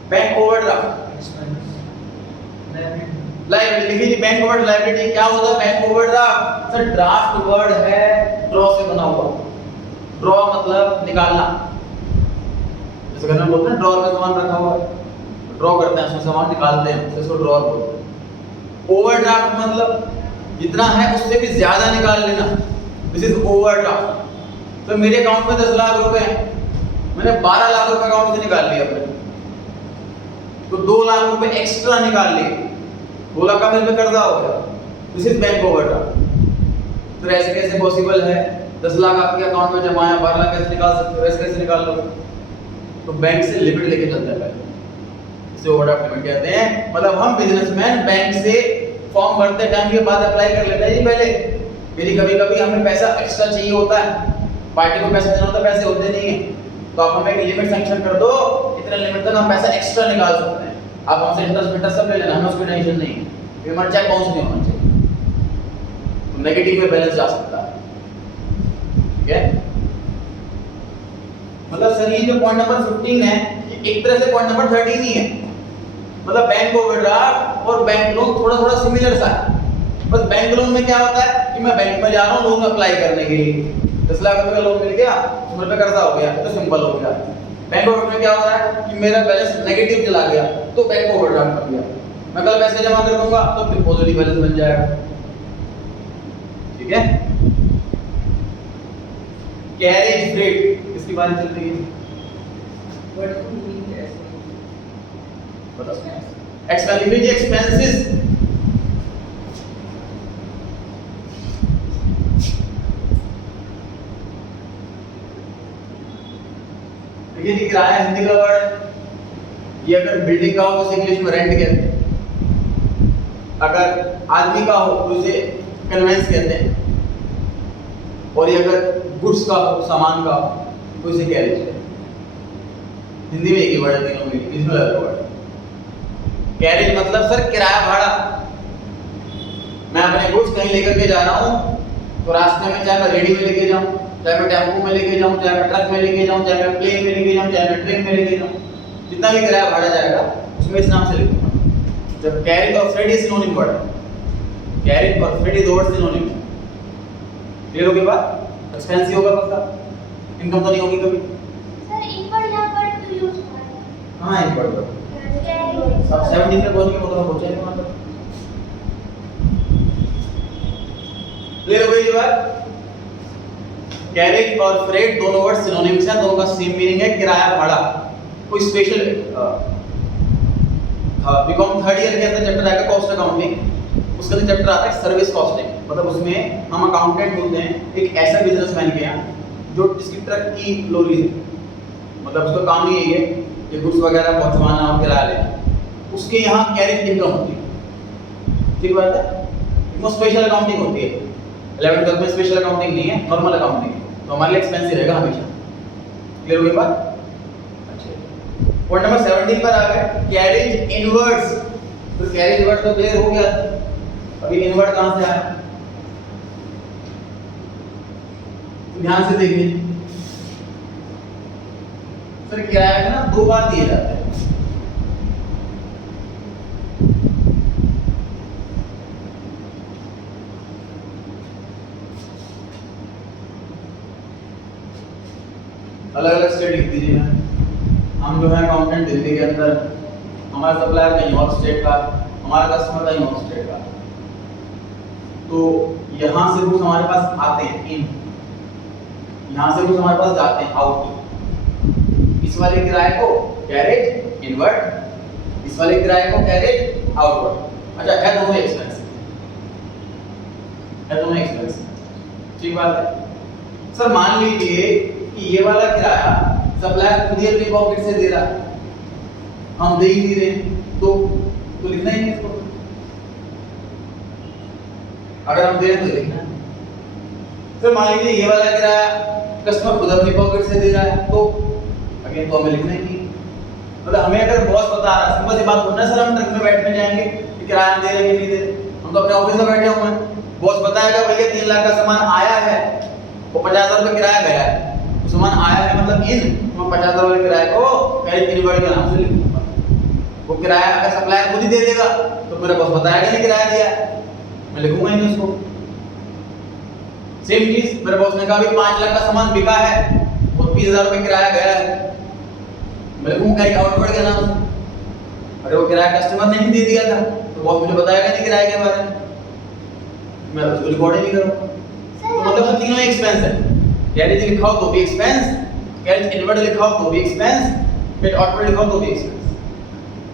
Bank overdraft, liability लिखिए जी, बैंक ओवर लायबिलिटी क्या होता है? Bank overdraft. Sir draft word है ड्रॉ से बना हुआ, ड्रॉ मतलब निकालना, जैसे घर में बोलते हैं ड्रॉर में सामान रखा हुआ है, ड्रॉ करते हैं उसमें सामान निकालते हैं, तो इसको ड्रॉर बोलते हैं। ओवरड्राफ्ट मतलब जितना है उससे भी ज्यादा निकाल लेना, दिस इज ओवरड्राफ्ट। तो मेरे अकाउंट में 10 लाख रुपए हैं, मैंने 12 लाख रुपए अकाउंट से निकाल लिए अपने, तो 2 लाख रुपए एक्स्ट्रा निकाल लिए, 2 लाख का मेरे पे कर्जा हो गया, दिस इज बैंक ओवरड्राफ्ट। तो ऐसे कैसे पॉसिबल है? 10 लाख आपके अकाउंट में जमा है, 12 लाख कैसे निकाल सकते हो? ऐसे कैसे निकाल लो? तो बैंक से लिमिट लेके चलते हैं पहले, इसे ओवरड्राफ्ट लिमिट कहते हैं। मतलब हम बिजनेसमैन बैंक से फॉर्म भरते टाइम ये बात अप्लाई कर लेते हैं जी पहले, यदि कभी कभी हमें पैसा एक्स्ट्रा चाहिए होता है, पार्टी को पैसा देना होता है, पैसे होते नहीं है, तो आप हमें एक लिमिट सैंक्शन कर दो, इतने लिमिट तक हम पैसा एक्स्ट्रा निकाल सकते हैं, आप हमसे इंटरेस्ट सब ले लेना, हमें उसकी टेंशन नहीं है, पेमेंट चेक बाउंस नहीं होना चाहिए, तो नेगेटिव में बैलेंस जा सकता है। ठीक है, मतलब सर ये जो पॉइंट नंबर 15 है, ये एक तरह से पॉइंट नंबर 13 ही है। मतलब बैंक ओवरड्राफ्ट और बैंक लोन थोड़ा थोड़ा सिमिलर सा है, बस बैंक लोन में क्या होता है कि मैं बैंक में जा रहा हूँ लोन अप्लाई करने के लिए, 10 लाख रुपए का लोन मिल गया, उम्र पे कर्जा हो गया, तो सिंपल हो गया। बैंक ओवरड्राफ्ट में क्या होता है कि मेरा बैलेंस नेगेटिव चला गया, तो बैंक ओवरड्राफ्ट कर दिया, मैं कल पैसे जमा कर दूंगा तो फिर पॉजिटिव बैलेंस बन जाएगा। ठीक है, कैरेज फ्रेट किसकी बात चल रही है? एक्सपेंडिचर एक्सपेंसेस, देखिए किराया हिंदी का वर्ड है, ये अगर बिल्डिंग का हो तो इंग्लिश में रेंट कहते हैं, अगर आदमी का हो तो उसे कन्वेंस कहते हैं, और ये अगर गुड्स का हो, सामान का हो, तो इसे कैरेज है। हिंदी में एक ही वर्ड है, तीनों में इंग्लिश में अलग वर्ड है। कैरेज मतलब सर किराया भाड़ा, मैं अपने गुड्स कहीं लेकर के जा रहा हूँ, तो रास्ते में चाहे मैं रेडी में लेके जाऊँ, चाहे मैं टेम्पो में लेके जाऊँ, चाहे मैं ट्रक में लेके जाऊँ, चाहे मैं प्लेन में लेके जाऊँ, चाहे मैं ट्रेन में लेके जाऊँ, जितना भी किराया भाड़ा जाएगा उसमें इस नाम से लिखूंगा। जब कैरेज और फ्रेट सिनोनिम वर्ड है, कैरेज और freight is word synonym. Clear हो गया बात? एक्सपेंस ही होगा पक्का, इनकम तो नहीं होगी कभी। सर इनवर्ड यहाँ पर टू यूज हुआ है। हाँ इनवर्ड वर्ड, अब 17 में बोलने के मतलब हो जाएगा मतलब। क्लियर हो गई ये बात? कैरेज और फ्रेट दोनों वर्ड सिनोनिम्स हैं, दोनों का सेम मीनिंग है किराया भाड़ा। कोई स्पेशल बीकॉम थर्ड ईयर के अंदर चैप्टर आएगा कॉस्ट अकाउंटिंग, उसका जो चैप्टर आता है सर्विस कॉस्टिंग, मतलब उसमें हम अकाउंटेंट होते हैं एक ऐसा बिजनेसमैन के यहाँ जो जिसकी ट्रक की लोरी है, मतलब उसका काम ही यही है कि गुड्स वगैरह पहुंचवाना और किराया लेना, उसके यहाँ कैरेज इनकम होती है। ठीक बात है, वो स्पेशल अकाउंटिंग होती है। 11th 12th में स्पेशल अकाउंटिंग नहीं है, नॉर्मल अकाउंटिंग है, तो हमारे लिए एक्सपेंसिव रहेगा हमेशा। क्लियर हो गई बात? पॉइंट नंबर 17 पर आ गए कैरेज इनवर्ड्स। तो कैरेज वर्ड तो क्लियर हो गया, अभी इनवर्ड कहां से आया? तो ध्यान से देखिए सर, किराया का ना दो बार दिए जाते हैं। अलग अलग स्टेट लिख दीजिए। हम जो है अकाउंटेंट दिल्ली के अंदर, हमारा सप्लायर कहीं और स्टेट का, हमारा कस्टमर कहीं और स्टेट का, तो यहाँ से कुछ हमारे पास आते हैं इन, यहाँ से कुछ हमारे पास जाते हैं आउट। इस वाले किराए को कैरेज इनवर्ड, इस वाले किराए को कैरेज आउटवर्ड। अच्छा है दोनों एक्सपेंस, है दोनों एक्सपेंस, ठीक बात है। सर मान लीजिए कि ये वाला किराया सप्लायर खुद ही अपनी पॉकेट से दे रहा है, हम दे ही नहीं रहे, तो लिखना ही नहीं इसको। अगर हम दे रहे तो लिखना है। सर मान लीजिए ये वाला किराया कस्टमर खुद अपनी पॉकेट से दे रहा है, तो अगेन तो हमें लिखना ही नहीं। मतलब हमें अगर बॉस बता रहा है, सिंपल सी बात होना है सर, हम ट्रक में बैठने जाएंगे कि किराया दे रहे नहीं दे रहे, हम तो अपने ऑफिस में बैठे हुए हैं, बॉस बताएगा भैया 3 लाख का सामान आया है, वो 50,000 रुपये किराया गया है, तो सामान आया है मतलब इन, मैं 50,000 वाले किराए को कैरेज इनवर्ड के नाम से लिख दूंगा। वो किराया अगर सप्लायर खुद ही दे देगा तो मेरा बॉस बताएगा नहीं किराया दिया, मैं लिखूंगा ही नहीं उसको। सेम चीज मेरे बॉस ने कहा भी 5 लाख का सामान बिका है और 20,000 रुपये किराया गया है, मैं लिखूंगा कैरेज आउटवर्ड के नाम से। अगर वो किराया कस्टमर ने ही दे दिया था तो बॉस मुझे बताएगा नहीं किराए के बारे में, मैं उसको रिकॉर्ड ही नहीं करूंगा। तो मतलब तीनों एक्सपेंस है, कैरेज लिखा हो तो भी एक्सपेंस, कैरेज इनवर्ड लिखा हो तो भी एक्सपेंस, फिर आउटवर्ड लिखा हो तो भी एक्सपेंस।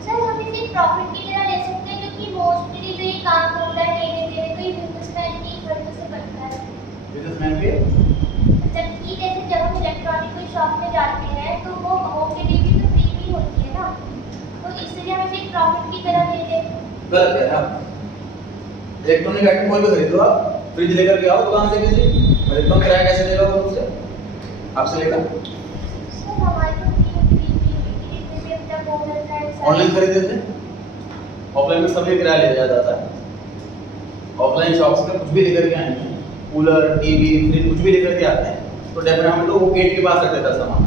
सर हम इसे प्रॉफिट की तरह ले सकते हैं, क्योंकि मोस्टली जो ये काम होता है लेने देने तो ये बिजनेसमैन की खर्चों से करता है। बिजनेसमैन के जबकि जैसे जब हम इलेक्ट्रॉनिक कोई शॉप में जाते हैं तो वो होम डिलीवरी प्रॉफिट की तरह दे दे। गलत है आप। इलेक्ट्रॉनिक आइटम कोई भी खरीदो आप, फ्रिज लेकर के आओ दुकान से किसी, इलेक्ट्रॉनिक किराया कैसे ले लो मुझसे, आपसे लेगा। सर हमारे को टीवी तक हो जाता है सर। ऑनलाइन खरीद देते हैं, ऑफलाइन में सभी किराया ले जाया जाता है। ऑफलाइन शॉप्स में कुछ भी लेकर के आएंगे, कूलर, टीवी, फ्रिज कुछ भी लेकर के आते हैं, तो डेफिनेटली हम लोग वो गेट के पास रख देता सामान।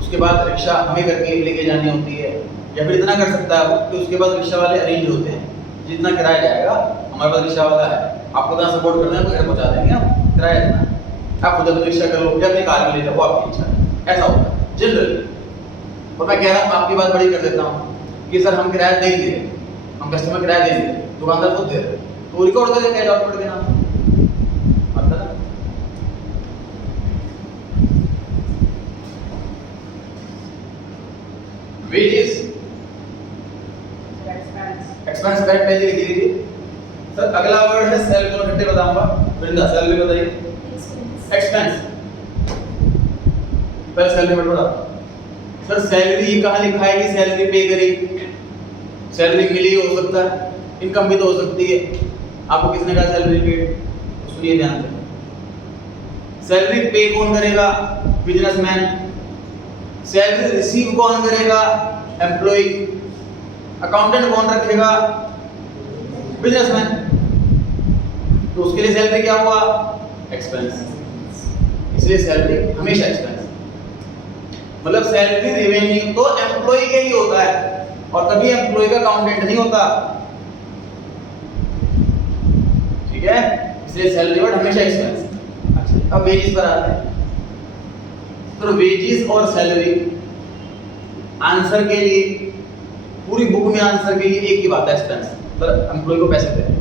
उसके बाद रिक्शा हमें करके लेके जानी होती है, या फिर इतना कर सकता है वो कि उसके बाद रिक्शा वाले अरेंज होते हैं, जितना किराया जाएगा हमारे पास रिक्शा वाला है, आपको इतना सपोर्ट करना है तो घर पहुंचा देंगे हम, किराया इतना, आप खुद अपनी रिक्शा कर लो या अपनी कार में ले जाओ, आपकी इच्छा है, ऐसा होता है जनरली। और मैं कह रहा हूँ आपकी बात बड़ी कर देता हूँ कि सर हम किराया देंगे, हम कस्टमर किराया देंगे, दुकानदार खुद दे रहे, तो रिकॉर्ड कर देते हैं डॉक्यूमेंट के नाम। वेजेस एक्सपेंस करेक्ट पेज लिख लीजिए। सर अगला वर्ड है सैलरी, दोनों इकट्ठे बताऊंगा। वृंदा सैलरी बताइए। एक्सपेंस, पहले सैलरी मत बता। सर सैलरी ये कहाँ लिखा है कि सैलरी पे करी? सैलरी मिली हो सकता है, इनकम भी तो हो सकती है। आपको किसने कहा सैलरी पेड? सुनिए ध्यान से। सैलरी पे कौन करेगा? बिजनेसमैन। सैलरी रिसीव कौन करेगा? एम्प्लॉय। अकाउंटेंट कौन रखेगा? बिजनेसमैन। तो उसके लिए सैलरी क्या हुआ? एक्सपेंस। इसलिए सैलरी हमेशा एक्सपेंस। मतलब सैलरी रेवेन्यू तो एम्प्लॉय के ही होता है, और कभी एम्प्लॉय का अकाउंटेंट नहीं होता, ठीक है? इसलिए सैलरी वर्ड हमेशा एक्सपेंस। अच्छा, अब वेजेस पर आते हैं। तो वेजेस और सैलरी आंसर के लिए, पूरी बुक में आंसर के लिए एक ही बात है, एक्सपेंस। पर एम्प्लॉय को पैसे दे रहे हैं।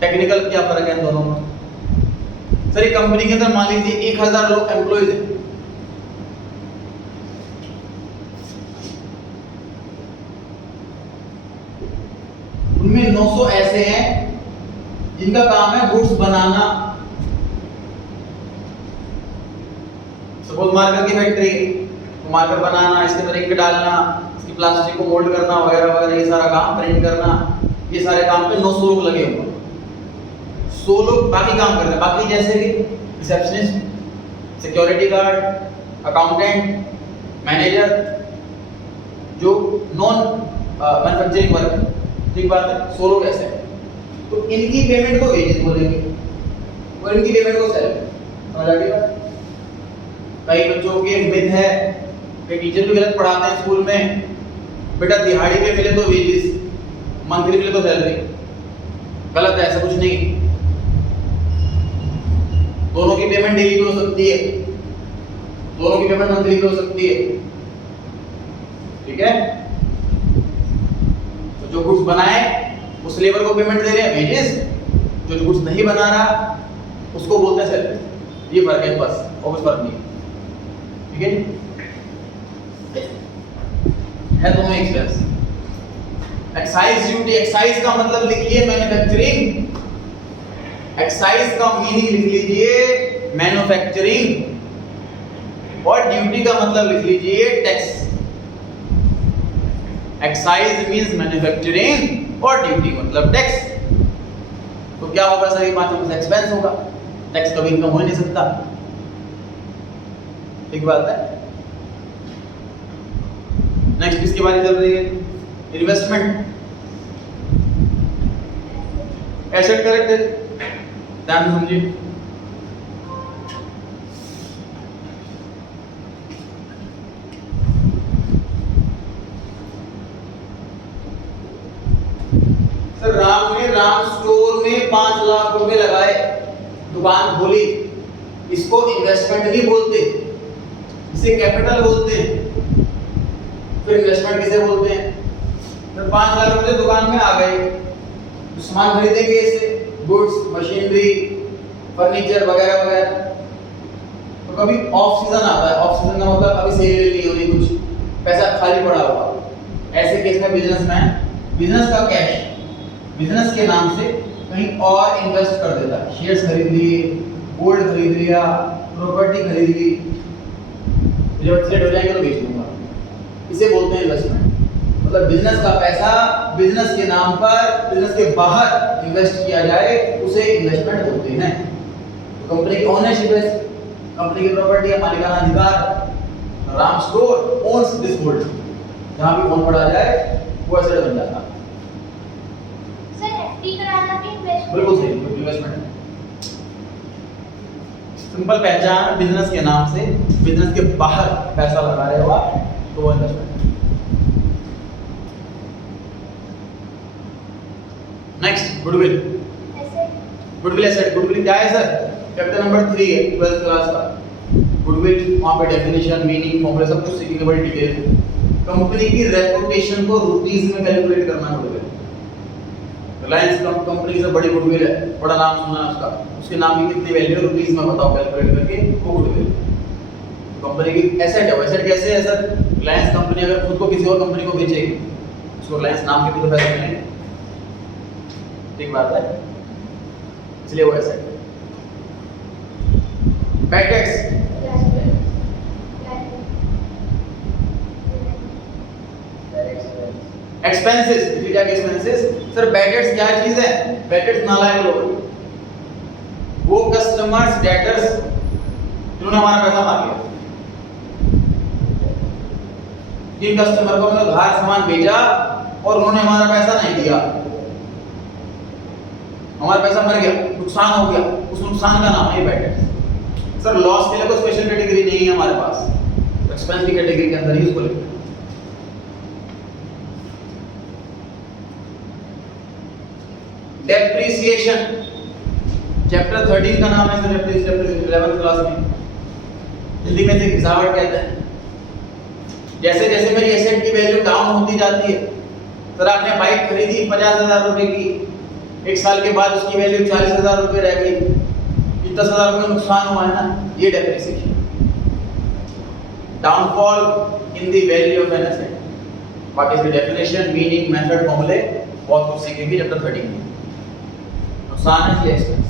टेक्निकल क्या फर्क है इन दोनों में? सर एक कंपनी के अंदर मान लीजिए 1000 लोग एम्प्लॉयज हैं, उनमें 900 ऐसे हैं जिनका काम है गुड्स बनाना। सपोज मार्कर की फैक्ट्री, तो मार्कर बनाना, इसके अंदर इंक डालना, इसकी प्लास्टिक को मोल्ड करना वगैरह वगैरह, ये सारा काम, प्रिंट करना, ये सारे काम पे 900 लोग लगे हुए हैं। 100 लोग बाकी काम करते हैं, बाकी जैसे कि receptionist, security guard, accountant, manager, जो नॉन मैन्युफैक्चरिंग वर्क, ठीक बात है, 100 लोग ऐसे हैं। तो इनकी पेमेंट को वेजेस बोलेंगे और इनकी पेमेंट को सैलरी। समझ आ गई? कई बच्चों के मिथ है, कई टीचर भी गलत पढ़ाते हैं स्कूल में, बेटा दिहाड़ी पे मिले तो वेजेस, मंथली मिले तो सैलरी। गलत है, ऐसा कुछ नहीं। दोनों की पेमेंट डेली भी हो सकती है, दोनों की पेमेंट मंथली भी हो सकती है, ठीक है? तो जो गुड्स बनाए उस लेबर को पेमेंट दे रहे हैं वेजेस, जो गुड्स नहीं बना रहा उसको बोलते हैं सैलरी। ये फर्क है बस, और कुछ फर्क नहीं, ठीक है? दोनों एक्सपेंस। एक्साइज ड्यूटी, एक्साइज का मतलब लिखिए मैन्युफैक्चरिंग, एक्साइज का मीनिंग लिख लीजिए मैन्युफैक्चरिंग, और ड्यूटी का मतलब लिख लीजिए टैक्स। एक्साइज मींस मैन्युफैक्चरिंग और ड्यूटी मतलब टैक्स। तो क्या होगा सर? ये पांचों में से एक्सपेंस होगा। टैक्स कभी इनकम हो ही नहीं सकता, ठीक बात है? नेक्स्ट किसकी बारी चल रही है? इन्वेस्टमेंट। एसेट करेक्ट है, ध्यान से समझिए। सर राम स्टोर में 5 लाख रुपए लगाए, दुकान खोली, इसको इन्वेस्टमेंट नहीं बोलते, इसे कैपिटल बोलते हैं। फिर इन्वेस्टमेंट किसे बोलते हैं? फिर 5 लाख रुपए दुकान में आ गए, तो सामान खरीदेंगे इससे, गुड्स, मशीनरी, फर्नीचर वगैरह वगैरह। तो कभी ऑफ सीजन आता है, ऑफ सीजन का मतलब अभी सेल नहीं हो रही, कुछ पैसा खाली पड़ा हुआ, ऐसे केस में बिजनेसमैन बिजनेस का कैश बिजनेस के नाम से कहीं और इन्वेस्ट कर देता है। शेयर्स खरीद लिए, गोल्ड खरीद लिया, प्रॉपर्टी खरीद ली, जब सेट हो जाएंगे तो बेच दूंगा, इसे बोलते हैं इन्वेस्टमेंट। मतलब बिजनेस का पैसा बिजनेस के नाम पर बिजनेस के बाहर इन्वेस्ट किया जाए उसे इन्वेस्टमेंट बोलते हैं। तो कंपनी की ओनरशिप है, कंपनी की प्रॉपर्टी है, मालिकाना अधिकार। Ram store ons this gold, जहां भी ओन पड़ा जाए वो एसेट बन जाता है। सर एफडी कराना भी इन्वेस्टमेंट? बिल्कुल सही, इन्वेस्टमेंट है। सिंपल पहचान, बिजनेस के नाम से बिजनेस के बाहर पैसा लगा रहे हो आप तो वो इन्वेस्टमेंट है। Next goodwill. Asset? Goodwill asset, goodwill क्या है सर? चैप्टर नंबर 3 है 12th क्लास का। गुडविल वहां पे डेफिनेशन, मीनिंग, फॉर्मूला सब कुछ सीखेंगे बड़ी डिटेल में। कंपनी की रेपुटेशन को रुपीस में कैलकुलेट करना गुडविल। रिलायंस कंपनी से बड़ी गुडविल है, बड़ा नाम सुना है उसका, उसके नाम की कितनी वैल्यू है रुपीस में बताओ कैलकुलेट करके, वो गुडविल। कंपनी की एसेट है, वो एसेट कैसे है सर? रिलायंस कंपनी अगर खुद को किसी और कंपनी को बेचेगी उसको रिलायंस नाम के भी तो पैसे मिलेंगे, ठीक बात है, इसलिए वो एसेट है। बैड डेट्स, एक्सपेंसेस, क्या एक्सपेंसेस सर? बैड डेट्स क्या चीज है? बैड डेट्स नालायक लोग, वो कस्टमर्स डेटर्स जिन्होंने हमारा पैसा मार लिया, जिन कस्टमर को हमने उधार सामान भेजा और उन्होंने हमारा पैसा नहीं दिया, हमारा पैसा मर गया, नुकसान हो गया, उस नुकसान का नाम है बैड डेट्स। सर लॉस के लिए कोई स्पेशल कैटेगरी नहीं है हमारे पास, एक्सपेंस की कैटेगरी के अंदर ही उसको लेते हैं। डेप्रिसिएशन, चैप्टर 13 का नाम है सर, चैप्टर 11th क्लास में हिंदी में से घिसावट कहते हैं। जैसे जैसे मेरी एसेट की वैल्यू डाउन होती जाती है, सर आपने बाइक खरीदी 50,000 रुपए की, एक साल के बाद उसकी वैल्यू 40,000 रुपए रह गई, 10,000 रुपए नुकसान हुआ है ना, ये depreciation, downfall in the value of an asset. बाकी इसकी डेफिनेशन, मीनिंग, मेथड, फॉर्मूले बहुत कुछ सीखेंगे चैप्टर 13 में। नुकसान है ये एक्सपेंस।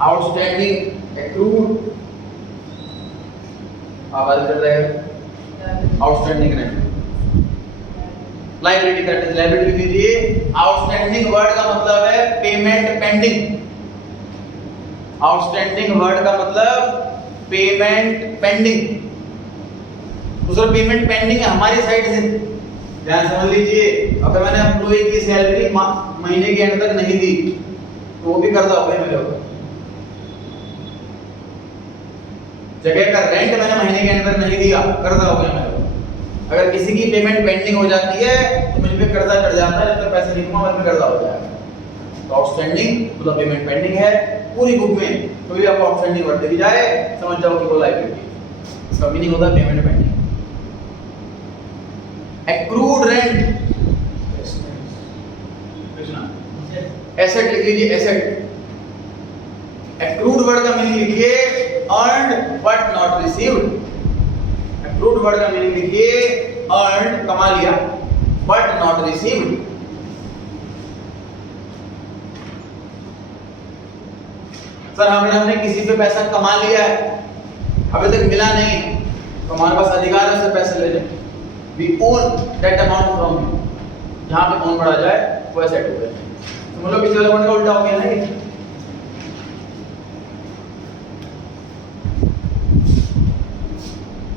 आउटस्टैंडिंग एक्रूड, आप बात कर रहे हैं आउटस्टैंडिंग नहीं, लायबिलिटी का लायबिलिटी लीजिए। आउटस्टैंडिंग वर्ड का मतलब है पेमेंट पेंडिंग, आउटस्टैंडिंग वर्ड का मतलब पेमेंट पेंडिंग, दूसरा पेमेंट पेंडिंग है हमारी साइड से, ध्यान समझ लीजिए। अगर मैंने एम्प्लॉय की सैलरी महीने के एंड तक नहीं दी तो वो भी कर्जा हो गया मेरे ऊपर। जगह का रेंट मैंने महीने के एंड तक नहीं दिया, कर्जा हो गया मेरे ऊपर। अगर किसी की पेमेंट पेंडिंग हो जाती है तो मुझ पे कर्जा चढ़ जाता है, जब तक पैसे नहीं दूंगा मेरे पे कर्जा हो जाएगा। तो आउटस्टैंडिंग मतलब पेमेंट पेंडिंग है। पूरी बुक में कभी भी आपको आउटस्टैंडिंग वर्ड दिख जाए समझ जाओ कि वो लायबिलिटी है, इसका मीनिंग होता है payment pending. Accrued rent, asset लिख लीजिए, एसेट। एक्रूड वर्ड का मीनिंग लिखिए earned but not received. Accrued word का मीनिंग लिखिए अर्न्ड कमा लिया बट नॉट रिसीव्ड। सर हमने किसी पे पैसा कमा लिया है, अभी तक मिला नहीं, तो हमारे पास अधिकार है उससे पैसे लेने। We own that amount from you। जहां पे own बढ़ा जाए वो एसेट हो गया। तो मतलब किसी वाले वर्ड का उल्टा हो गया ना ये।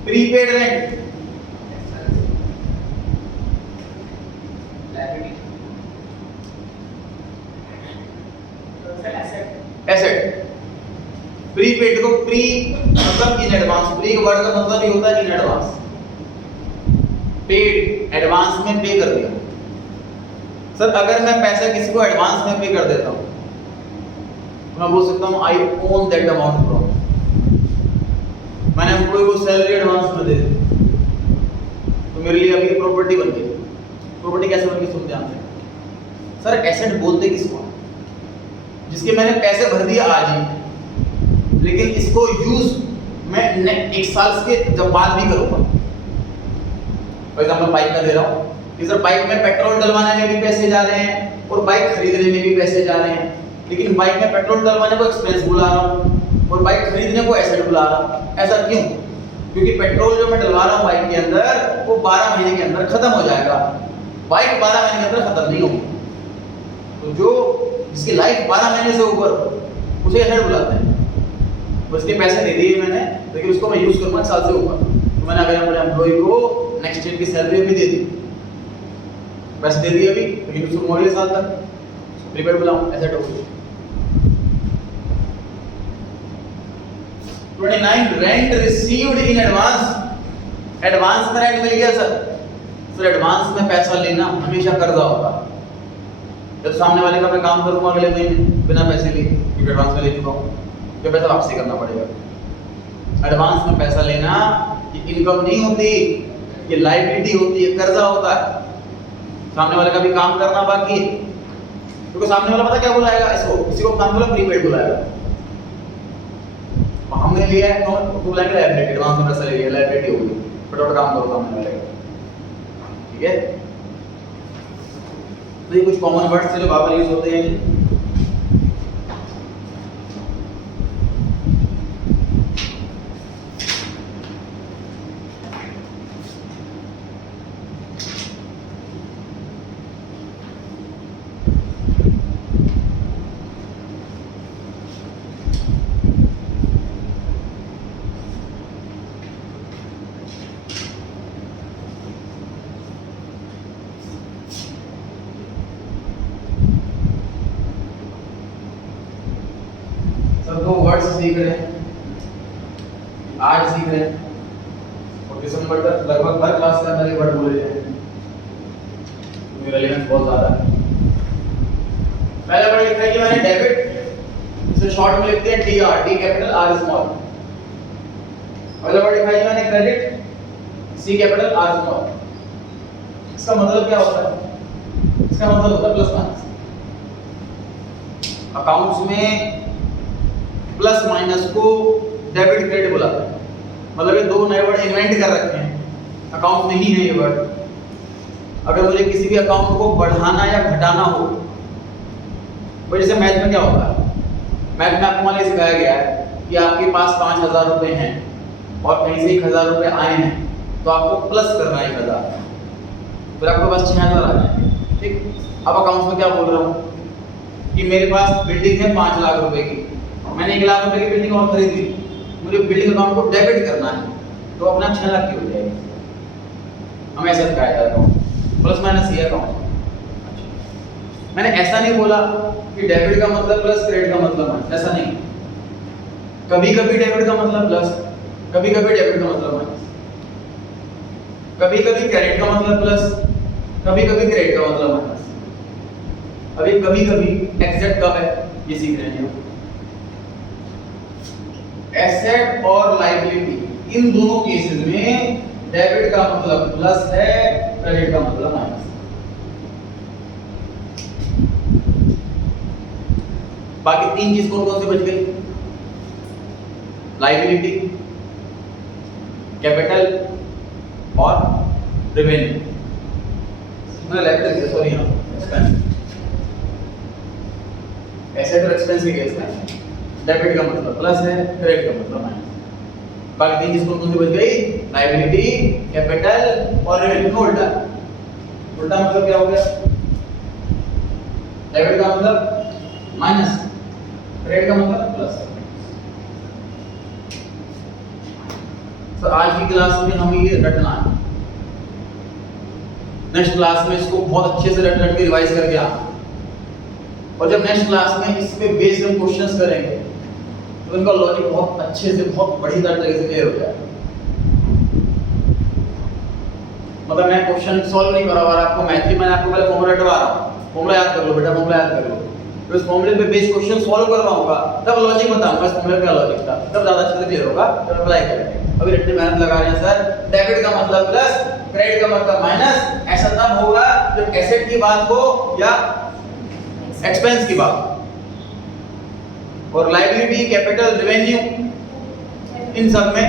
Prepaid rent, asset. प्रीपेड को प्री मतलब इन एडवांस, प्री का वर्ड का मतलब ये होता है इन एडवांस, पेड एडवांस में पे कर दिया। सर अगर मैं पैसा किसी को एडवांस में पे कर देता हूं तो मैं बोल सकता हूं आई ओन दैट अमाउंट फ्रॉम, मैंने एम्प्लॉय को सैलरी एडवांस में दे दी तो मेरे लिए अभी प्रॉपर्टी बन गई। प्रॉपर्टी कैसे बन गई सुन ध्यान से। सर एसेट बोलते किसको? जिसके मैंने पैसे भर दिया आज ही, लेकिन इसको यूज मैं एक साल के जब बाद भी करूंगा। फॉर एग्जांपल बाइक का दे रहा हूं कि सर बाइक में पेट्रोल डलवाने में भी पैसे जा रहे हैं और बाइक खरीदने में भी पैसे जा रहे हैं, लेकिन बाइक में पेट्रोल डलवाने को एक्सपेंस बुला रहा हूं और बाइक खरीदने को एसेट बुला रहा। ऐसा क्यों? क्योंकि पेट्रोल जो मैं डलवा रहा हूँ बाइक के अंदर वो 12 महीने के अंदर खत्म हो जाएगा, बाइक 12 महीने के अंदर खत्म नहीं होगी। तो जो जिसकी लाइफ 12 महीने से ऊपर हो उसे एसेट बुलाते हैं। उसके पैसे दे दिए मैंने, लेकिन उसको मैं यूज करूँगा 1 साल से ऊपर, तो मैंने अगर अपने एम्प्लॉय को नेक्स्ट ईयर की सैलरी भी दे दी, पैसे दे दिए अभी, लेकिन उसको अगले साल तक प्रीपेड बुलाऊं, एसेट हो गई। 29 rent received in advance. Advance में रेंट मिल गया सर, फिर एडवांस में पैसा लेना हमेशा कर्जा होगा। जब सामने वाले का मैं काम करूंगा अगले महीने बिना पैसे लिए, क्योंकि एडवांस में ले चुका हूँ, तो पैसा वापसी करना पड़ेगा। एडवांस में पैसा लेना ये इनकम नहीं होती, ये लायबिलिटी होती है, कर्जा होता है। सामने वाले का भी काम करना बाकी है, क्योंकि सामने वाला पता क्या बुलाएगा, इसको किसी को सामने वाला प्रीपेड बुलाएगा। हमने लिया है तो बुलाएंगे लायबिलिटी, एडवांस में पैसा ले लिया, लायबिलिटी होगी, फटाफट काम करो सामने वाले का। ठीक है, तो ये कुछ कॉमन वर्ड्स थे जो बार बार यूज होते हैं। सब 2 वर्ड्स सीख रहे हैं, आज सीख रहे हैं, और दिसंबर तक लगभग हर क्लास के अंदर ये वर्ड बोले जाएंगे, मेरा रिलेवेंस बहुत ज्यादा है। पहला वर्ड लिखा है कि मैंने डेबिट, इसे शॉर्ट में लिखते हैं DR, D capital R small. पहला वर्ड लिखा है कि मैंने credit, C capital R small. इसका मतलब क्या होता है? इसका मतलब होता है प्लस माइनस। अकाउंट्स में प्लस माइनस को डेबिट क्रेडिट बुलाते हैं। मतलब ये 2 नए वर्ड इन्वेंट कर रखे हैं, अकाउंट में ही है ये वर्ड। अगर मुझे किसी भी अकाउंट को बढ़ाना या घटाना हो, तो जैसे मैथ में क्या होता है, मैथ में आपको मान लीजिए सिखाया गया है कि आपके पास 5000 रुपए हैं और कहीं से 1000 रुपए आए हैं, तो आपको प्लस करना है 1000, फिर आपके पास 6000 आ जाएंगे। ठीक, अब अकाउंट में क्या बोल रहा हूँ कि मेरे पास बिल्डिंग है 5 लाख रुपए की, मैंने 1 लाख रुपए की बिल्डिंग और खरीद ली, मुझे बिल्डिंग अकाउंट को डेबिट करना है, तो अपना 6 लाख की हो जाएगी। हम ऐसा दिखाया जाता हूँ, प्लस माइनस ये अकाउंट। मैंने ऐसा नहीं बोला कि डेबिट का मतलब प्लस, क्रेडिट का मतलब माइनस, ऐसा नहीं। कभी कभी डेबिट का मतलब प्लस, कभी कभी डेबिट का मतलब माइनस, कभी कभी क्रेडिट का मतलब प्लस, कभी कभी क्रेडिट का मतलब माइनस। अभी कभी कभी एग्जैक्ट कब है ये सीख रहे हैं। एसेट और लायबिलिटी, इन दोनों केसेस में डेबिट का मतलब प्लस है, क्रेडिट का मतलब माइनस। बाकी 3 चीज कौन कौन से बच गई? लायबिलिटी, कैपिटल और रेवेन्यू। मतलब लायबिलिटी सॉरी एक्सपेंस। एसेट और एक्सपेंस के केस में डेबिट का मतलब प्लस है, क्रेडिट का मतलब माइनस। बाकी 3 चीज कौन कौन सी बच गई? लायबिलिटी, कैपिटल और रेवेन्यू। उल्टा उल्टा मतलब क्या हो गया? डेबिट का मतलब माइनस, क्रेडिट का मतलब प्लस। तो आज की क्लास में हम ये रटना है, नेक्स्ट क्लास में इसको बहुत अच्छे से रट रट के रिवाइज करके आना, और जब नेक्स्ट क्लास में इस पे बेस्ड हम क्वेश्चंस करेंगे तो इनका लॉजिक बहुत अच्छे से, बहुत बढ़िया तरीके से क्लियर हो जाएगा। मतलब मैं क्वेश्चन सॉल्व नहीं करा रहा आपको मैथ की, मैंने आपको पहले फॉर्मूला रटवा रहा हूं, फॉर्मूला याद कर लो बेटा, फॉर्मूला याद कर लो, तो इस फॉर्मूले पे बेस्ड क्वेश्चन सॉल्व करवाऊंगा, तब लॉजिक बताऊंगा इस फॉर्मूले का लॉजिक था, तब ज्यादा अच्छे से क्लियर होगा, तब अप्लाई करेंगे। अभी रटने मेहनत लगा रहे हैं सर, डेबिट का मतलब प्लस, क्रेडिट का मतलब माइनस, ऐसा तब होगा जब एसेट की बात हो या एक्सपेंस की बात। और लायबिलिटी, कैपिटल, रेवेन्यू, इन सब में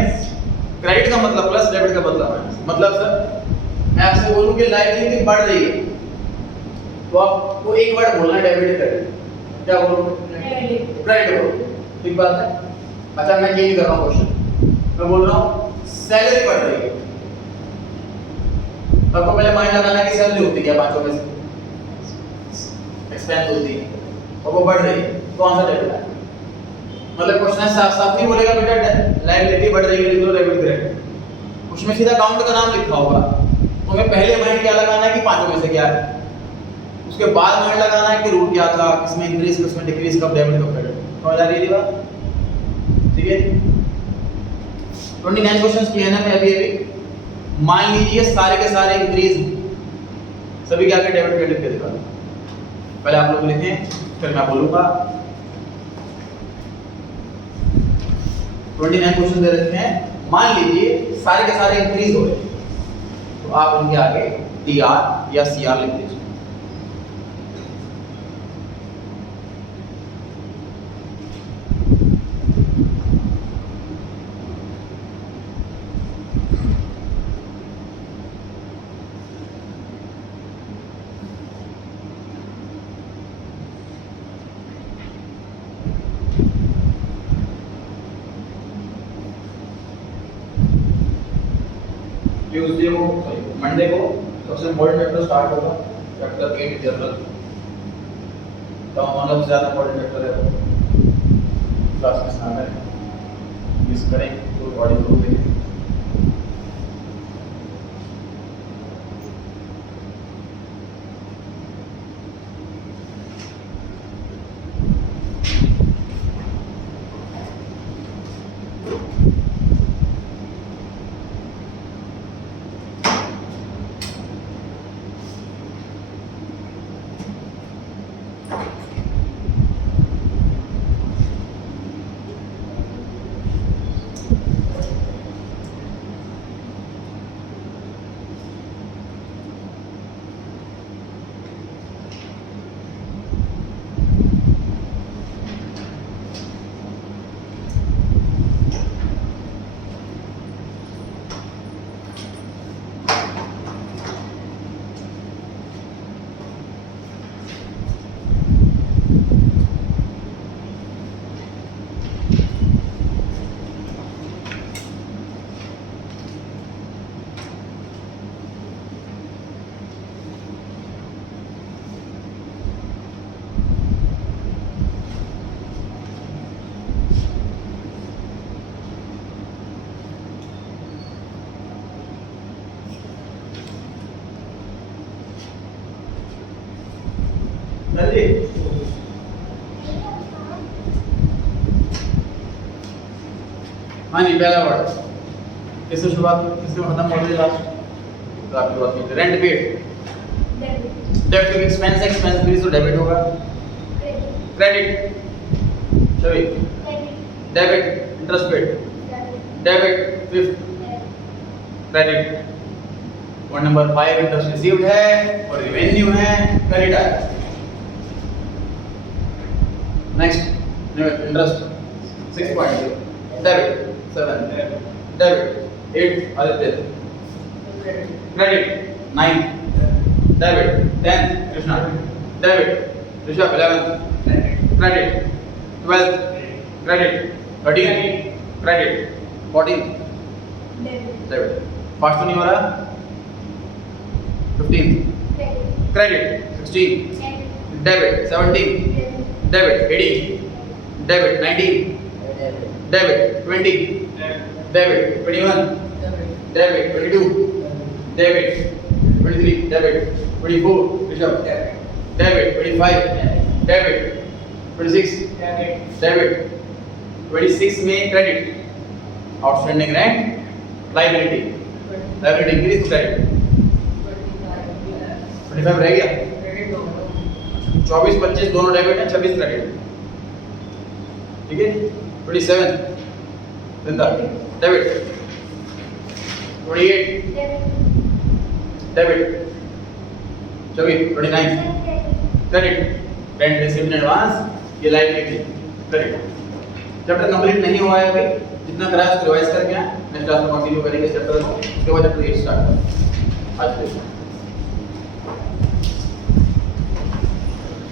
क्रेडिट का मतलब प्लस, डेबिट का मतलब माइनस। मतलब सर मैं आपसे बोलूं कि लायबिलिटी बढ़ रही है, तो आपको एक वर्ड बोलना है डेबिट क्रेडिट। क्या बोलूं? क्रेडिट बोलो, ठीक बात है। अच्छा मैं चेंज कर रहा हूँ क्वेश्चन, मैं बोल रहा हूँ सैलरी बढ़ रही है, तो आपको पहले माइंड लगाना है कि सैलरी होती है पांचों में से एक्सपेंस होती है और वो बढ़ रही है, तो आंसर डेबिट है। मतलब क्वेश्चन साफ साफ नहीं बोलेगा बेटा लायबिलिटी बढ़ रही है लिख दो डेबिट क्रेडिट, उसमें सीधा अकाउंट का नाम लिखा होगा, तो हमें पहले माइंड क्या लगाना है कि पांचों में से क्या है, उसके बाद माइंड लगाना है कि रूट क्या था, किसमें इंक्रीज किसमें डिक्रीज, कब डेबिट कब क्रेडिट। समझ आ रही है बात? ठीक है 29 क्वेश्चंस किए ना मैं अभी मान लीजिए सारे के सारे इंक्रीज सभी क्या के डेबिट क्रेडिट के दिखा, पहले आप लोग लिखें फिर मैं बोलूंगा। 29 क्वेश्चन दे रखे हैं, मान लीजिए सारे के सारे इंक्रीज हो रहे हैं, तो आप उनके आगे DR या CR लिख दीजिए। ट्यूसडे को मंडे को सबसे इम्पोर्टेंट चैप्टर स्टार्ट होगा, चैप्टर 8 जनरल, तो वन ऑफ ज्यादा इम्पोर्टेंट चैप्टर है वो क्लास में स्टार्ट है, मिस करें तो बॉडी जरूर देखें। जल्दी हाँ जी, पहला वर्ड किससे शुरुआत, किससे खत्म हो रही है लास्ट, तो आपकी बात की rent paid, debit expense, expense भी तो डेबिट होगा, क्रेडिट सभी, debit interest paid, debit fifth, credit. Point number 5 interest received है और रेवेन्यू है, क्रेडिट है। Next interest 6.0, debit 7, debit 8 Aditya, credit 9, debit 10 Krishna, debit Rishabh 11, credit 12, credit 13, credit 14, debit. Fast तो नहीं हो रहा, 15 credit, 16 debit, 17 debit, 18 debit, 19 debit, 20 debit, 21 debit, 22 debit, 23 debit, 24 Rishabh debit, 25 debit, 26 debit, 26 में credit, outstanding rent liability, liability increase credit, 25 रह गया, 24-25 दोनों debit है, 26 credit, ठीक है। 27 जिंदा debit, 28 debit, 29 credit, rent received in advance, ये लायबिलिटी क्रेडिट। चैप्टर कंप्लीट नहीं हुआ है अभी, जितना करा है उसको रिवाइज करके नेक्स्ट क्लास में कंटिन्यू करेंगे चैप्टर को, उसके बाद चैप्टर 8 स्टार्ट आज